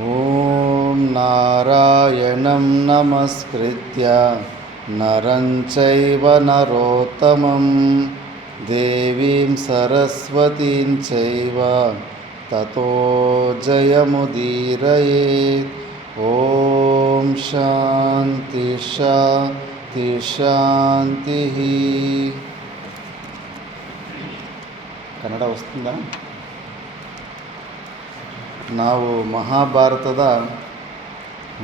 ಓಂ ನಾರಾಯಣಂ ನಮಸ್ಕೃತ್ಯ ನರಂ ಚೈವ ನರೋತ್ತಮಂ ದೇವೀಂ ಸರಸ್ವತೀಂ ಚೈವ ತತೋ ಜಯಮುದೀರಯೇತ್. ಓಂ ಶಾಂತಿ ಶಾಂತಿ ಶಾಂತಿ. ಕನ್ನಡ ವస్తుందా? ನಾವು ಮಹಾಭಾರತದ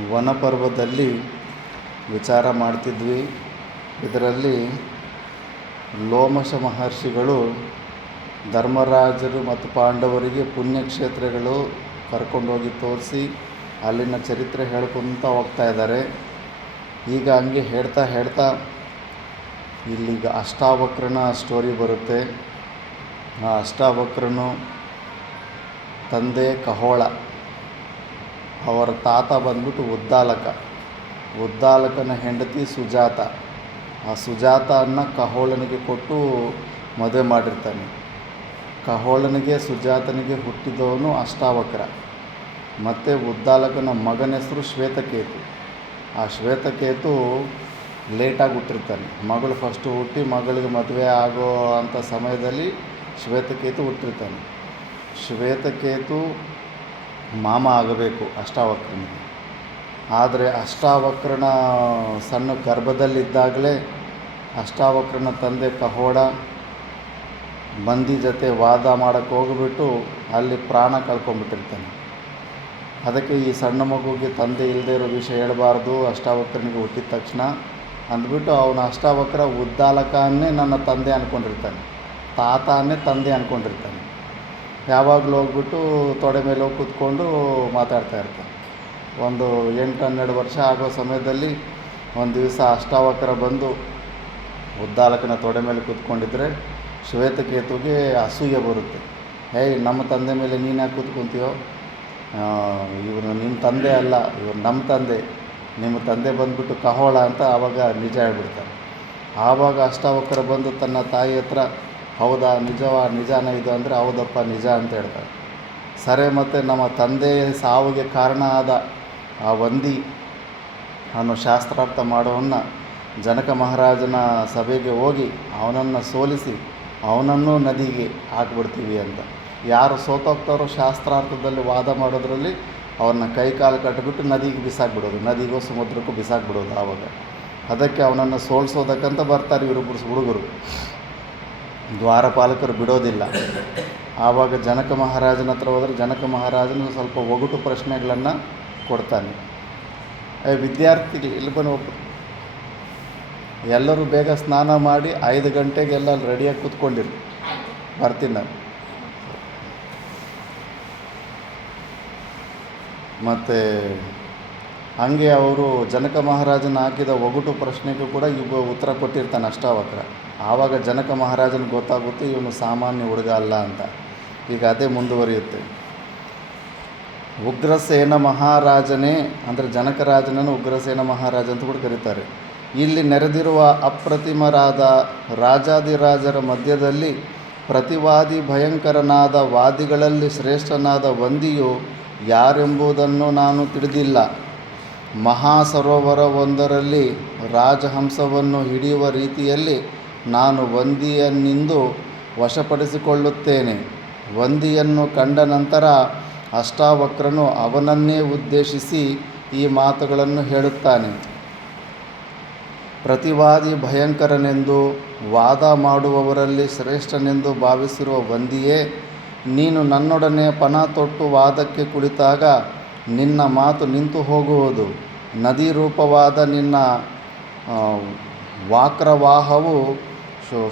ವನಪರ್ವದಲ್ಲಿ ವಿಚಾರ ಮಾಡ್ತಿದ್ವಿ. ಇದರಲ್ಲಿ ಲೋಮಶ ಮಹರ್ಷಿಗಳು ಧರ್ಮರಾಜರು ಮತ್ತು ಪಾಂಡವರಿಗೆ ಪುಣ್ಯಕ್ಷೇತ್ರಗಳು ಕರ್ಕೊಂಡೋಗಿ ತೋರಿಸಿ ಅಲ್ಲಿನ ಚರಿತ್ರೆ ಹೇಳ್ಕೊತ ಹೋಗ್ತಾ ಇದ್ದಾರೆ. ಈಗ ಹಂಗೆ ಹೇಳ್ತಾ ಇಲ್ಲಿಗ ಅಷ್ಟಾವಕ್ರನ ಸ್ಟೋರಿ ಬರುತ್ತೆ. ಆ ಅಷ್ಟಾವಕ್ರನು ತಂದೆ ಕಹೋಳ, ಅವರ ತಾತ ಬಂದ್ಬಿಟ್ಟು ಉದ್ದಾಲಕನ ಹೆಂಡತಿ ಸುಜಾತ. ಆ ಸುಜಾತನ ಕಹೋಳನಿಗೆ ಕೊಟ್ಟು ಮದುವೆ ಮಾಡಿರ್ತಾನೆ. ಕಹೋಳನಿಗೆ ಸುಜಾತನಿಗೆ ಹುಟ್ಟಿದವನು ಅಷ್ಟಾವಕ್ರ. ಮತ್ತು ಉದ್ದಾಲಕನ ಮಗನ ಹೆಸರು ಶ್ವೇತಕೇತು. ಆ ಶ್ವೇತಕೇತು ಲೇಟಾಗಿ ಹುಟ್ಟಿರ್ತಾನೆ. ಮಗಳು ಫಸ್ಟು ಹುಟ್ಟಿ ಮಗಳಿಗೆ ಮದುವೆ ಆಗೋ ಅಂಥ ಸಮಯದಲ್ಲಿ ಶ್ವೇತಕೇತು ಹುಟ್ಟಿರ್ತಾನೆ. ಶ್ವೇತಕೇತು ಮಾಮ ಆಗಬೇಕು ಅಷ್ಟಾವಕ್ರನಿಗೆ. ಆದರೆ ಅಷ್ಟಾವಕ್ರನ ಸಣ್ಣ ಗರ್ಭದಲ್ಲಿದ್ದಾಗಲೇ ಅಷ್ಟಾವಕ್ರನ ತಂದೆ ಕಹೋಳ ಮಂದಿ ಜೊತೆ ವಾದ ಮಾಡೋಕ್ಕೆ ಹೋಗಿಬಿಟ್ಟು ಅಲ್ಲಿ ಪ್ರಾಣ ಕಳ್ಕೊಂಡ್ಬಿಟ್ಟಿರ್ತಾನೆ. ಅದಕ್ಕೆ ಈ ಸಣ್ಣ ಮಗುಗೆ ತಂದೆ ಇಲ್ಲದೆ ಇರೋ ವಿಷಯ ಹೇಳಬಾರ್ದು ಅಷ್ಟಾವಕ್ರನಿಗೆ ಹುಟ್ಟಿದ ತಕ್ಷಣ ಅಂದ್ಬಿಟ್ಟು ಅವನು ಅಷ್ಟಾವಕ್ರ ಉದ್ದಾಲಕನ್ನೇ ನನ್ನ ತಂದೆ ಅಂದ್ಕೊಂಡಿರ್ತಾನೆ, ತಾತನೇ ತಂದೆ ಅಂದ್ಕೊಂಡಿರ್ತಾನೆ. ಯಾವಾಗಲೂ ಹೋಗ್ಬಿಟ್ಟು ತೊಡೆ ಮೇಲೆ ಹೋಗಿ ಕೂತ್ಕೊಂಡು ಮಾತಾಡ್ತಾ ಇರ್ತಾನೆ. ಒಂದು 8-12 ವರ್ಷ ಆಗೋ ಸಮಯದಲ್ಲಿ ಒಂದು ದಿವಸ ಅಷ್ಟಾವಕ್ರ ಬಂದು ಉದ್ದಾಲಕನ ತೊಡೆ ಮೇಲೆ ಕೂತ್ಕೊಂಡಿದ್ರೆ ಶ್ವೇತಕೇತುಗೆ ಅಸೂಯೆ ಬರುತ್ತೆ. ನಮ್ಮ ತಂದೆ ಮೇಲೆ ನೀನು ಯಾಕೆ ಕೂತ್ಕೊತೀಯೋ, ಇವರು ನಿಮ್ಮ ತಂದೆ ಅಲ್ಲ, ಇವರು ನಮ್ಮ ತಂದೆ, ನಿಮ್ಮ ತಂದೆ ಬಂದುಬಿಟ್ಟು ಕಹೋಳ ಅಂತ ಆವಾಗ ನಿಜ ಹೇಳ್ಬಿಡ್ತಾರೆ. ಆವಾಗ ಅಷ್ಟಾವಕ್ರ ಬಂದು ತನ್ನ ತಾಯಿ ಹತ್ರ, ಹೌದಾ ನಿಜಾನ ಇದು ಅಂದರೆ ಹೌದಪ್ಪ ನಿಜ ಅಂತ ಹೇಳ್ತಾರೆ. ಸರಿ, ಮತ್ತು ನಮ್ಮ ತಂದೆ ಸಾವಿಗೆ ಕಾರಣ ಆದ ಆ ವಂದಿ ಅನ್ನೋ ಶಾಸ್ತ್ರಾರ್ಥ ಮಾಡೋವನ್ನ ಜನಕ ಮಹಾರಾಜನ ಸಭೆಗೆ ಹೋಗಿ ಅವನನ್ನು ಸೋಲಿಸಿ ಅವನನ್ನು ನದಿಗೆ ಹಾಕ್ಬಿಡ್ತೀವಿ ಅಂತ. ಯಾರು ಸೋತೋಗ್ತಾರೋ ಶಾಸ್ತ್ರಾರ್ಥದಲ್ಲಿ ವಾದ ಮಾಡೋದ್ರಲ್ಲಿ ಅವ್ರನ್ನ ಕೈ ಕಾಲು ಕಟ್ಟಿಬಿಟ್ಟು ನದಿಗೆ ಬಿಸಾಕ್ಬಿಡೋದು, ನದಿಗೋ ಸಮುದ್ರಕ್ಕೂ ಬಿಸಾಕ್ಬಿಡೋದು. ಆವಾಗ ಅದಕ್ಕೆ ಅವನನ್ನು ಸೋಲಿಸೋದಕ್ಕಂತ ಬರ್ತಾರೆ ಇವರಿಬ್ಬರು ಹುಡುಗರು. ದ್ವಾರಪಾಲಕರು ಬಿಡೋದಿಲ್ಲ. ಆವಾಗ ಜನಕ ಮಹಾರಾಜನ ಹತ್ರ ಹೋದರೆ ಜನಕ ಮಹಾರಾಜನು ಸ್ವಲ್ಪ ಒಗಟು ಪ್ರಶ್ನೆಗಳನ್ನು ಕೊಡ್ತಾನೆ. ವಿದ್ಯಾರ್ಥಿಗಳು ಇಲ್ಲಿ ಬಂದು ಎಲ್ಲರೂ ಬೇಗ ಸ್ನಾನ ಮಾಡಿ 5 ಗಂಟೆಗೆಲ್ಲ ರೆಡಿಯಾಗಿ ಕೂತ್ಕೊಂಡಿರಿ, ಬರ್ತೀನಿ ನಾನು. ಮತ್ತು ಹಾಗೆ ಅವರು ಜನಕ ಮಹಾರಾಜನ ಹಾಕಿದ ಒಗಟು ಪ್ರಶ್ನೆಗೂ ಕೂಡ ಇವ ಉತ್ತರ ಕೊಟ್ಟಿರ್ತಾನೆ ಅಷ್ಟಾವಕ್ರ. ಆವಾಗ ಜನಕ ಮಹಾರಾಜನಿಗೆ ಗೊತ್ತಾಗುತ್ತೆ ಇವನು ಸಾಮಾನ್ಯ ಹುಡುಗ ಅಲ್ಲ ಅಂತ. ಈಗ ಅದೇ ಮುಂದುವರಿಯುತ್ತೆ. ಉಗ್ರಸೇನ ಮಹಾರಾಜನೇ ಅಂದರೆ ಜನಕರಾಜನನ್ನು ಉಗ್ರಸೇನ ಮಹಾರಾಜ ಅಂತ ಕೂಡ ಕರೀತಾರೆ. ಇಲ್ಲಿ ನೆರೆದಿರುವ ಅಪ್ರತಿಮರಾದ ರಾಜಾದಿರಾಜರ ಮಧ್ಯದಲ್ಲಿ ಪ್ರತಿವಾದಿ ಭಯಂಕರನಾದ ವಾದಿಗಳಲ್ಲಿ ಶ್ರೇಷ್ಠನಾದ ವಂದಿಯು ಯಾರೆಂಬುದನ್ನು ನಾನು ತಿಳಿದಿಲ್ಲ. ಮಹಾಸರೋವರ ಒಂದರಲ್ಲಿ ರಾಜಹಂಸವನ್ನು ಹಿಡಿಯುವ ರೀತಿಯಲ್ಲಿ ನಾನು ವಂದಿಯನ್ನಿಂದು ವಶಪಡಿಸಿಕೊಳ್ಳುತ್ತೇನೆ. ವಂದಿಯನ್ನು ಕಂಡ ನಂತರ ಅಷ್ಟಾವಕ್ರನು ಅವನನ್ನೇ ಉದ್ದೇಶಿಸಿ ಈ ಮಾತುಗಳನ್ನು ಹೇಳುತ್ತಾನೆ. ಪ್ರತಿವಾದಿ ಭಯಂಕರನೆಂದು ವಾದ ಮಾಡುವವರಲ್ಲಿ ಶ್ರೇಷ್ಠನೆಂದು ಭಾವಿಸಿರುವ ವಂದಿಯೇ, ನೀನು ನನ್ನೊಡನೆ ಪಣ ತೊಟ್ಟು ವಾದಕ್ಕೆ ಕುಳಿತಾಗ ನಿನ್ನ ಮಾತು ನಿಂತು ಹೋಗುವುದು. ನದಿ ರೂಪವಾದ ನಿನ್ನ ವಾಕ್ರವಾಹವು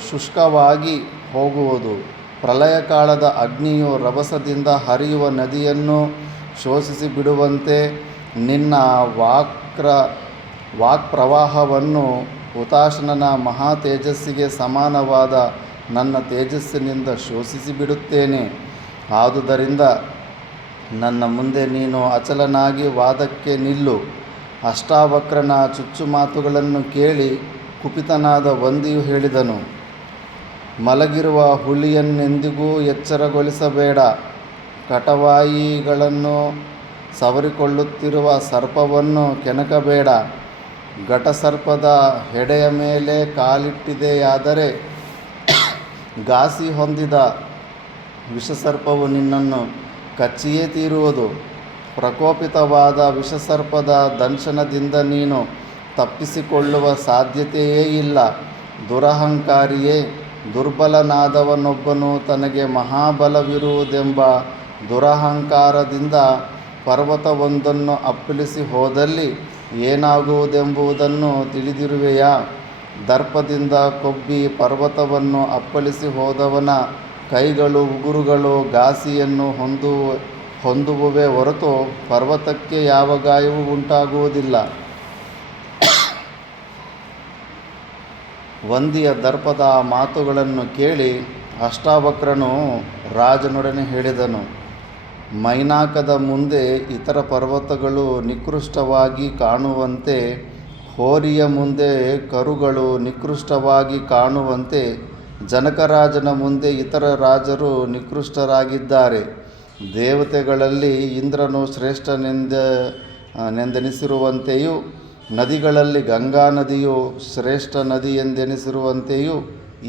ಶುಷ್ಕವಾಗಿ ಹೋಗುವುದು. ಪ್ರಳಯ ಕಾಲದ ಅಗ್ನಿಯು ರಭಸದಿಂದ ಹರಿಯುವ ನದಿಯನ್ನು ಶೋಷಿಸಿ ಬಿಡುವಂತೆ ನಿನ್ನ ವಾಕ್ಪ್ರವಾಹವನ್ನು ಹುತಾಶನನ ಮಹಾ ತೇಜಸ್ಸಿಗೆ ಸಮಾನವಾದ ನನ್ನ ತೇಜಸ್ಸಿನಿಂದ ಶೋಷಿಸಿ ಬಿಡುತ್ತೇನೆ. ಆದುದರಿಂದ ನನ್ನ ಮುಂದೆ ನೀನು ಅಚಲನಾಗಿ ವಾದಕ್ಕೆ ನಿಲ್ಲು. ಅಷ್ಟಾವಕ್ರನ ಚುಚ್ಚು ಮಾತುಗಳನ್ನು ಕೇಳಿ ಕುಪಿತನಾದ ವಂದಿಯು ಹೇಳಿದನು, ಮಲಗಿರುವ ಹುಲಿಯನ್ನೆಂದಿಗೂ ಎಚ್ಚರಗೊಳಿಸಬೇಡ. ಕಟವಾಯಿಗಳನ್ನು ಸವರಿಕೊಳ್ಳುತ್ತಿರುವ ಸರ್ಪವನ್ನು ಕೆಣಕಬೇಡ. ಘಟಸರ್ಪದ ಹೆಡೆಯ ಮೇಲೆ ಕಾಲಿಟ್ಟಿದೆಯಾದರೆ ಘಾಸಿ ಹೊಂದಿದ ವಿಷಸರ್ಪವು ನಿನ್ನನ್ನು ಕಚ್ಚಿಯೇ ತೀರುವುದು. ಪ್ರಕೋಪಿತವಾದ ವಿಷಸರ್ಪದ ದಂಶನದಿಂದ ನೀನು ತಪ್ಪಿಸಿಕೊಳ್ಳುವ ಸಾಧ್ಯತೆಯೇ ಇಲ್ಲ. ದುರಹಂಕಾರಿಯೇ, ದುರ್ಬಲನಾದವನೊಬ್ಬನು ತನಗೆ ಮಹಾಬಲವಿರುವುದೆಂಬ ದುರಹಂಕಾರದಿಂದ ಪರ್ವತವೊಂದನ್ನು ಅಪ್ಪಳಿಸಿ ಹೋದಲ್ಲಿ ಏನಾಗುವುದೆಂಬುದನ್ನು ತಿಳಿದಿರುವೆಯಾ? ದರ್ಪದಿಂದ ಕೊಬ್ಬಿ ಪರ್ವತವನ್ನು ಅಪ್ಪಳಿಸಿ ಹೋದವನ ಕೈಗಳು ಉಗುರುಗಳು ಘಾಸಿಯನ್ನು ಹೊಂದುವುವೇ ಹೊರತು ಪರ್ವತಕ್ಕೆ ಯಾವ ಗಾಯವೂ ಉಂಟಾಗುವುದಿಲ್ಲ. ವಂದಿಯ ದರ್ಪದ ಮಾತುಗಳನ್ನು ಕೇಳಿ ಅಷ್ಟಾವಕ್ರನು ರಾಜನೊಡನೆ ಹೇಳಿದನು, ಮೈನಾಕದ ಮುಂದೆ ಇತರ ಪರ್ವತಗಳು ನಿಕೃಷ್ಟವಾಗಿ ಕಾಣುವಂತೆ, ಹೋರಿಯ ಮುಂದೆ ಕರುಗಳು ನಿಕೃಷ್ಟವಾಗಿ ಕಾಣುವಂತೆ ಜನಕರಾಜನ ಮುಂದೆ ಇತರ ರಾಜರು ನಿಕೃಷ್ಟರಾಗಿದ್ದಾರೆ. ದೇವತೆಗಳಲ್ಲಿ ಇಂದ್ರನು ಶ್ರೇಷ್ಠನೆಂದೆನಿಸಿರುವಂತೆಯೂ ನದಿಗಳಲ್ಲಿ ಗಂಗಾ ನದಿಯು ಶ್ರೇಷ್ಠ ನದಿ ಎಂದೆನಿಸಿರುವಂತೆಯೂ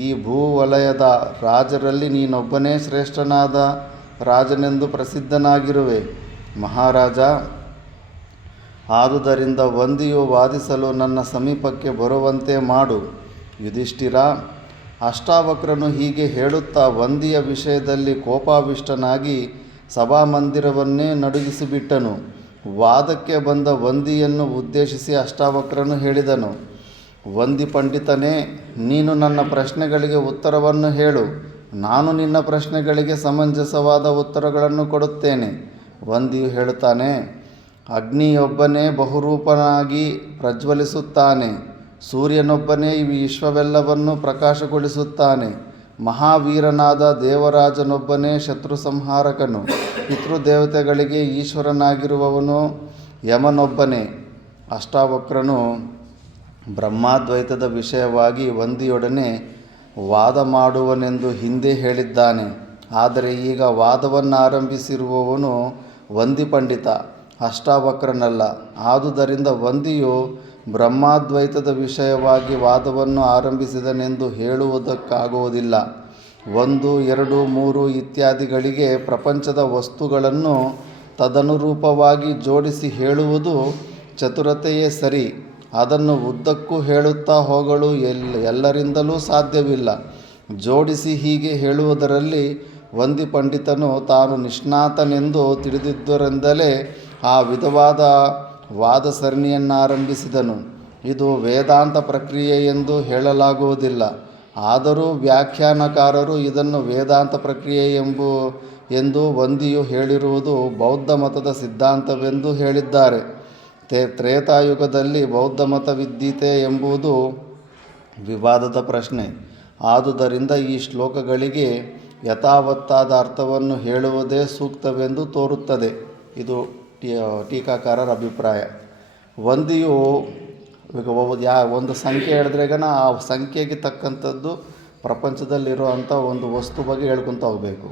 ಈ ಭೂವಲಯದ ರಾಜರಲ್ಲಿ ನೀನೊಬ್ಬನೇ ಶ್ರೇಷ್ಠನಾದ ರಾಜನೆಂದು ಪ್ರಸಿದ್ಧನಾಗಿರುವೆ. ಮಹಾರಾಜ, ಆದುದರಿಂದ ವಂದಿಯು ವಾದಿಸಲು ನನ್ನ ಸಮೀಪಕ್ಕೆ ಬರುವಂತೆ ಮಾಡು. ಯುಧಿಷ್ಠಿರ, ಅಷ್ಟಾವಕ್ರನು ಹೀಗೆ ಹೇಳುತ್ತಾ ವಂದಿಯ ವಿಷಯದಲ್ಲಿ ಕೋಪಾವಿಷ್ಟನಾಗಿ ಸಭಾಮಂದಿರವನ್ನೇ ನಡುಗಿಸಿಬಿಟ್ಟನು. ವಾದಕ್ಕೆ ಬಂದ ವಂದಿಯನ್ನು ಉದ್ದೇಶಿಸಿ ಅಷ್ಟಾವಕ್ರನು ಹೇಳಿದನು, ವಂದಿ ಪಂಡಿತನೇ, ನೀನು ನನ್ನ ಪ್ರಶ್ನೆಗಳಿಗೆ ಉತ್ತರವನ್ನು ಹೇಳು. ನಾನು ನಿನ್ನ ಪ್ರಶ್ನೆಗಳಿಗೆ ಸಮಂಜಸವಾದ ಉತ್ತರಗಳನ್ನು ಕೊಡುತ್ತೇನೆ. ವಂದಿಯು ಹೇಳುತ್ತಾನೆ, ಅಗ್ನಿಯೊಬ್ಬನೇ ಬಹುರೂಪನಾಗಿ ಪ್ರಜ್ವಲಿಸುತ್ತಾನೆ. ಸೂರ್ಯನೊಬ್ಬನೇ ಈ ವಿಶ್ವವೆಲ್ಲವನ್ನು ಪ್ರಕಾಶಗೊಳಿಸುತ್ತಾನೆ. ಮಹಾವೀರನಾದ ದೇವರಾಜನೊಬ್ಬನೇ ಶತ್ರು ಸಂಹಾರಕನು. ಪಿತೃದೇವತೆಗಳಿಗೆ ಈಶ್ವರನಾಗಿರುವವನು ಯಮನೊಬ್ಬನೇ. ಅಷ್ಟಾವಕ್ರನು ಬ್ರಹ್ಮಾದ್ವೈತದ ವಿಷಯವಾಗಿ ವಂದಿಯೊಡನೆ ವಾದ ಮಾಡುವನೆಂದು ಹಿಂದೆ ಹೇಳಿದ್ದಾನೆ. ಆದರೆ ಈಗ ವಾದವನ್ನಾರಂಭಿಸಿರುವವನು ವಂದಿ ಪಂಡಿತ, ಅಷ್ಟಾವಕ್ರನಲ್ಲ. ಆದುದರಿಂದ ವಂದಿಯು ಬ್ರಹ್ಮಾದ್ವೈತದ ವಿಷಯವಾಗಿ ವಾದವನ್ನು ಆರಂಭಿಸಿದನೆಂದು ಹೇಳುವುದಕ್ಕಾಗುವುದಿಲ್ಲ. 1, 2, 3 ಇತ್ಯಾದಿಗಳಿಗೆ ಪ್ರಪಂಚದ ವಸ್ತುಗಳನ್ನು ತದನುರೂಪವಾಗಿ ಜೋಡಿಸಿ ಹೇಳುವುದು ಚತುರತೆಯೇ ಸರಿ. ಅದನ್ನು ಉದ್ದಕ್ಕೂ ಹೇಳುತ್ತಾ ಹೋಗಲು ಎಲ್ಲರಿಂದಲೂ ಸಾಧ್ಯವಿಲ್ಲ. ಜೋಡಿಸಿ ಹೀಗೆ ಹೇಳುವುದರಲ್ಲಿ ವಂದಿ ಪಂಡಿತನು ತಾನು ನಿಷ್ಣಾತನೆಂದು ತಿಳಿದಿದ್ದರಿಂದಲೇ ಆ ವಿಧವಾದ ವಾದ ಸರಣಿಯನ್ನಾರಂಭಿಸಿದನು. ಇದು ವೇದಾಂತ ಪ್ರಕ್ರಿಯೆ ಎಂದು ಹೇಳಲಾಗುವುದಿಲ್ಲ. ಆದರೂ ವ್ಯಾಖ್ಯಾನಕಾರರು ಇದನ್ನು ವೇದಾಂತ ಪ್ರಕ್ರಿಯೆ ಎಂದು ವಂದಿಯು ಹೇಳಿರುವುದು ಬೌದ್ಧ ಮತದ ಸಿದ್ಧಾಂತವೆಂದು ಹೇಳಿದ್ದಾರೆ. ತ್ರೇತಾಯುಗದಲ್ಲಿ ಬೌದ್ಧ ಮತವಿದ್ದೀತೆ ಎಂಬುದು ವಿವಾದದ ಪ್ರಶ್ನೆ. ಆದುದರಿಂದ ಈ ಶ್ಲೋಕಗಳಿಗೆ ಯಥಾವತ್ತಾದ ಅರ್ಥವನ್ನು ಹೇಳುವುದೇ ಸೂಕ್ತವೆಂದು ತೋರುತ್ತದೆ. ಇದು ಟೀಕಾಕಾರರ ಅಭಿಪ್ರಾಯ. ವಂದಿಯು ಒಂದು ಸಂಖ್ಯೆ ಹೇಳಿದ್ರೆ ಆ ಸಂಖ್ಯೆಗೆ ತಕ್ಕಂಥದ್ದು ಪ್ರಪಂಚದಲ್ಲಿರುವಂಥ ಒಂದು ವಸ್ತು ಬಗ್ಗೆ ಹೇಳ್ಕೊತ ಹೋಗಬೇಕು.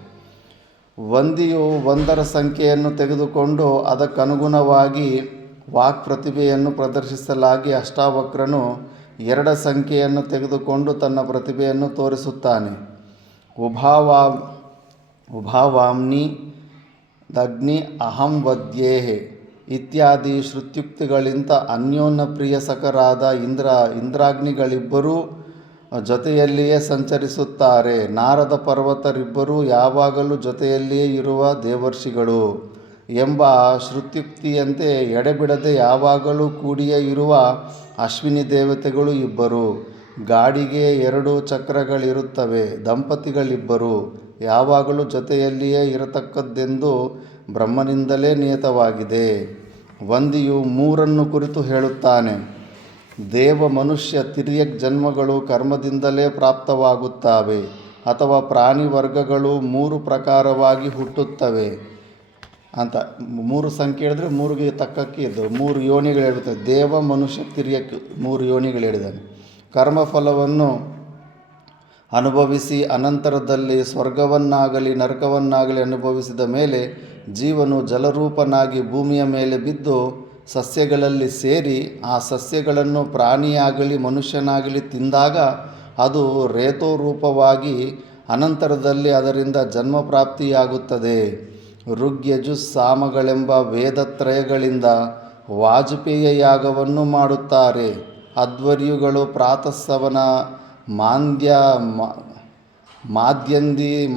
ವಂದಿಯು 1ರ ಸಂಖ್ಯೆಯನ್ನು ತೆಗೆದುಕೊಂಡು ಅದಕ್ಕನುಗುಣವಾಗಿ ವಾಕ್ ಪ್ರತಿಭೆಯನ್ನು ಪ್ರದರ್ಶಿಸಲಾಗಿ ಅಷ್ಟಾವಕ್ರನು 2 ಸಂಖ್ಯೆಯನ್ನು ತೆಗೆದುಕೊಂಡು ತನ್ನ ಪ್ರತಿಭೆಯನ್ನು ತೋರಿಸುತ್ತಾನೆ. ಉಭಾವಾಮ್ನಿ ದಗ್ನಿ ಅಹಂ ವದ್ಯೇಹೆ ಇತ್ಯಾದಿ ಶ್ರುತ್ಯುಕ್ತಿಗಳಿಂದ ಅನ್ಯೋನ್ಯ ಪ್ರಿಯಸಕರಾದ ಇಂದ್ರಾಗ್ನಿಗಳಿಬ್ಬರೂ ಜೊತೆಯಲ್ಲಿಯೇ ಸಂಚರಿಸುತ್ತಾರೆ. ನಾರದ ಪರ್ವತರಿಬ್ಬರೂ ಯಾವಾಗಲೂ ಜೊತೆಯಲ್ಲಿಯೇ ಇರುವ ದೇವರ್ಷಿಗಳು ಎಂಬ ಶ್ರುತ್ಯುಕ್ತಿಯಂತೆ ಎಡೆಬಿಡದೆ ಯಾವಾಗಲೂ ಕೂಡಿಯೇ ಇರುವ ಅಶ್ವಿನಿ ದೇವತೆಗಳು ಇಬ್ಬರು. ಗಾಡಿಗೆ 2 ಚಕ್ರಗಳಿರುತ್ತವೆ. ದಂಪತಿಗಳಿಬ್ಬರು ಯಾವಾಗಲೂ ಜೊತೆಯಲ್ಲಿಯೇ ಇರತಕ್ಕದ್ದೆಂದು ಬ್ರಹ್ಮನಿಂದಲೇ ನಿಯತವಾಗಿದೆ. ವಂದಿಯು 3 ಕುರಿತು ಹೇಳುತ್ತಾನೆ. ದೇವ, ಮನುಷ್ಯ, ತಿರ್ಯಕ್ ಜನ್ಮಗಳು ಕರ್ಮದಿಂದಲೇ ಪ್ರಾಪ್ತವಾಗುತ್ತವೆ ಅಥವಾ ಪ್ರಾಣಿ ವರ್ಗಗಳು 3 ಪ್ರಕಾರವಾಗಿ ಹುಟ್ಟುತ್ತವೆ ಅಂತ 3 ಸಂಖ್ಯೆ ಹೇಳಿದ್ರೆ 3ಗೆ ತಕ್ಕಕ್ಕೆ ಇದು 3 ಯೋನಿಗಳು ಹೇಳುತ್ತವೆ. ದೇವ, ಮನುಷ್ಯ, ತಿರ್ಯಕ್ 3 ಯೋನಿಗಳು ಹೇಳಿದ್ದಾನೆ. ಕರ್ಮಫಲವನ್ನು ಅನುಭವಿಸಿ ಅನಂತರದಲ್ಲಿ ಸ್ವರ್ಗವನ್ನಾಗಲಿ ನರಕವನ್ನಾಗಲಿ ಅನುಭವಿಸಿದ ಮೇಲೆ ಜೀವನು ಜಲರೂಪನಾಗಿ ಭೂಮಿಯ ಮೇಲೆ ಬಿದ್ದು ಸಸ್ಯಗಳಲ್ಲಿ ಸೇರಿ ಆ ಸಸ್ಯಗಳನ್ನು ಪ್ರಾಣಿಯಾಗಲಿ ಮನುಷ್ಯನಾಗಲಿ ತಿಂದಾಗ ಅದು ರೇತೋರೂಪವಾಗಿ ಅನಂತರದಲ್ಲಿ ಅದರಿಂದ ಜನ್ಮ ಪ್ರಾಪ್ತಿಯಾಗುತ್ತದೆ. ಋಗ್ಯಜುಸ್ ಸಾಮಗಳೆಂಬ ವೇದತ್ರಯಗಳಿಂದ ವಾಜಪೇಯ ಯಾಗವನ್ನು ಮಾಡುತ್ತಾರೆ. ಅಧ್ವರ್ಯುಗಳು ಪ್ರಾತಃಸವನ,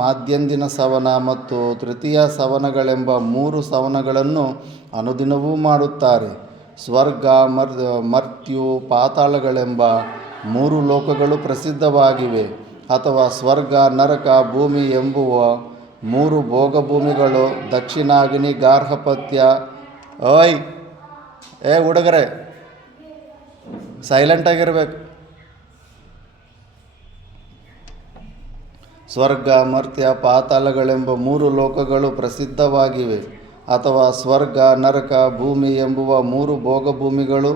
ಮಾದ್ಯಂದಿನ ಸವನ ಮತ್ತು ತೃತೀಯ ಸವನಗಳೆಂಬ 3 ಸವನಗಳನ್ನು ಅನುದಿನವೂ ಮಾಡುತ್ತಾರೆ. ಸ್ವರ್ಗ, ಮರ್ತ್ಯು, ಪಾತಾಳಗಳೆಂಬ 3 ಲೋಕಗಳು ಪ್ರಸಿದ್ಧವಾಗಿವೆ. ಅಥವಾ ಸ್ವರ್ಗ, ನರಕ, ಭೂಮಿ ಎಂಬುವ 3 ಭೋಗಭೂಮಿಗಳು. ದಕ್ಷಿಣಾಗ್ನಿ, ಗಾರ್ಹಪತ್ಯ. ಹುಡುಗರೆ ಸೈಲೆಂಟಾಗಿರ್ಬೇಕು. ಸ್ವರ್ಗ, ಮರ್ತ್ಯ, ಪಾತಾಳಗಳೆಂಬ 3 ಲೋಕಗಳು ಪ್ರಸಿದ್ಧವಾಗಿವೆ. ಅಥವಾ ಸ್ವರ್ಗ, ನರಕ, ಭೂಮಿ ಎಂಬುವ 3 ಭೋಗಭೂಮಿಗಳು.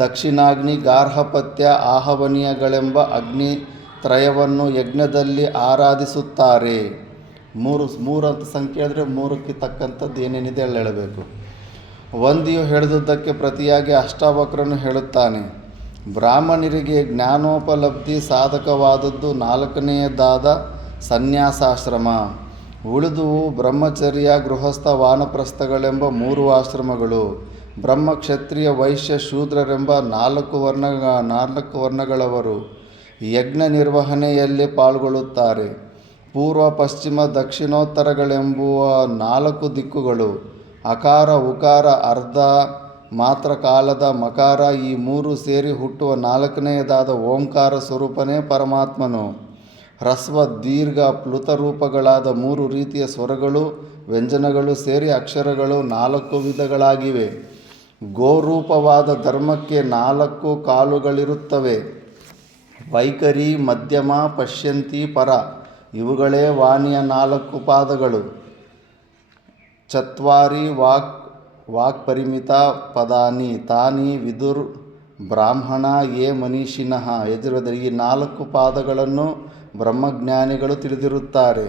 ದಕ್ಷಿಣಾಗ್ನಿ, ಗಾರ್ಹಪತ್ಯ, ಆಹವನೀಯಗಳೆಂಬ ಅಗ್ನಿ ತ್ರಯವನ್ನು ಯಜ್ಞದಲ್ಲಿ ಆರಾಧಿಸುತ್ತಾರೆ. 3 ಅಂತ ಸಂಖ್ಯೆ ಹೇಳಿದ್ರೆ 3ಕ್ಕೆ ತಕ್ಕಂಥದ್ದು ಏನೇನಿದೆ ಅಲ್ಲಿ ಹೇಳಬೇಕು. ವಂದಿಯು ಹೇಳಿದುದಕ್ಕೆ ಪ್ರತಿಯಾಗಿ ಅಷ್ಟಾವಕ್ರನು ಹೇಳುತ್ತಾನೆ, ಬ್ರಾಹ್ಮಣರಿಗೆ ಜ್ಞಾನೋಪಲಬ್ಧಿ ಸಾಧಕವಾದದ್ದು 4ನೆಯದಾದ ಸನ್ಯಾಸಾಶ್ರಮ. ಉಳಿದುವು ಬ್ರಹ್ಮಚರ್ಯ, ಗೃಹಸ್ಥ, ವಾನಪ್ರಸ್ಥಗಳೆಂಬ 3 ಆಶ್ರಮಗಳು. ಬ್ರಹ್ಮ, ಕ್ಷತ್ರಿಯ, ವೈಶ್ಯ, ಶೂದ್ರರೆಂಬ 4 ವರ್ಣಗಳವರು ಯಜ್ಞ ನಿರ್ವಹಣೆಯಲ್ಲಿ ಪಾಲ್ಗೊಳ್ಳುತ್ತಾರೆ. ಪೂರ್ವ, ಪಶ್ಚಿಮ, ದಕ್ಷಿಣೋತ್ತರಗಳೆಂಬುವ 4 ದಿಕ್ಕುಗಳು. ಅಕಾರ, ಉಕಾರ, ಅರ್ಧ ಮಾತ್ರ ಕಾಲದ ಮಕಾರ ಈ 3 ಸೇರಿ ಹುಟ್ಟುವ 4ನೆಯದಾದ ಓಂಕಾರ ಸ್ವರೂಪನೇ ಪರಮಾತ್ಮನು. ಹ್ರಸ್ವ, ದೀರ್ಘ, ಪ್ಲುತ ರೂಪಗಳಾದ 3 ರೀತಿಯ ಸ್ವರಗಳು, ವ್ಯಂಜನಗಳು ಸೇರಿ ಅಕ್ಷರಗಳು 4 ವಿಧಗಳಾಗಿವೆ. ಗೋರೂಪವಾದ ಧರ್ಮಕ್ಕೆ 4 ಕಾಲುಗಳಿರುತ್ತವೆ. ವೈಖರಿ, ಮಧ್ಯಮ, ಪಶ್ಯಂತಿ, ಪರ ಇವುಗಳೇ ವಾಣಿಯ 4 ಪಾದಗಳು. ಚತ್ವಾರಿ ವಾಕ್ಪರಿಮಿತ ಪದಾನಿ ತಾನಿ ವಿದುರ್ ಬ್ರಾಹ್ಮಣ ಯೇ ಮನೀಷಿನಃ. ಯಜುರ್ವೇದದಲ್ಲಿ ಈ 4 ಪಾದಗಳನ್ನು ಬ್ರಹ್ಮಜ್ಞಾನಿಗಳು ತಿಳಿದಿರುತ್ತಾರೆ.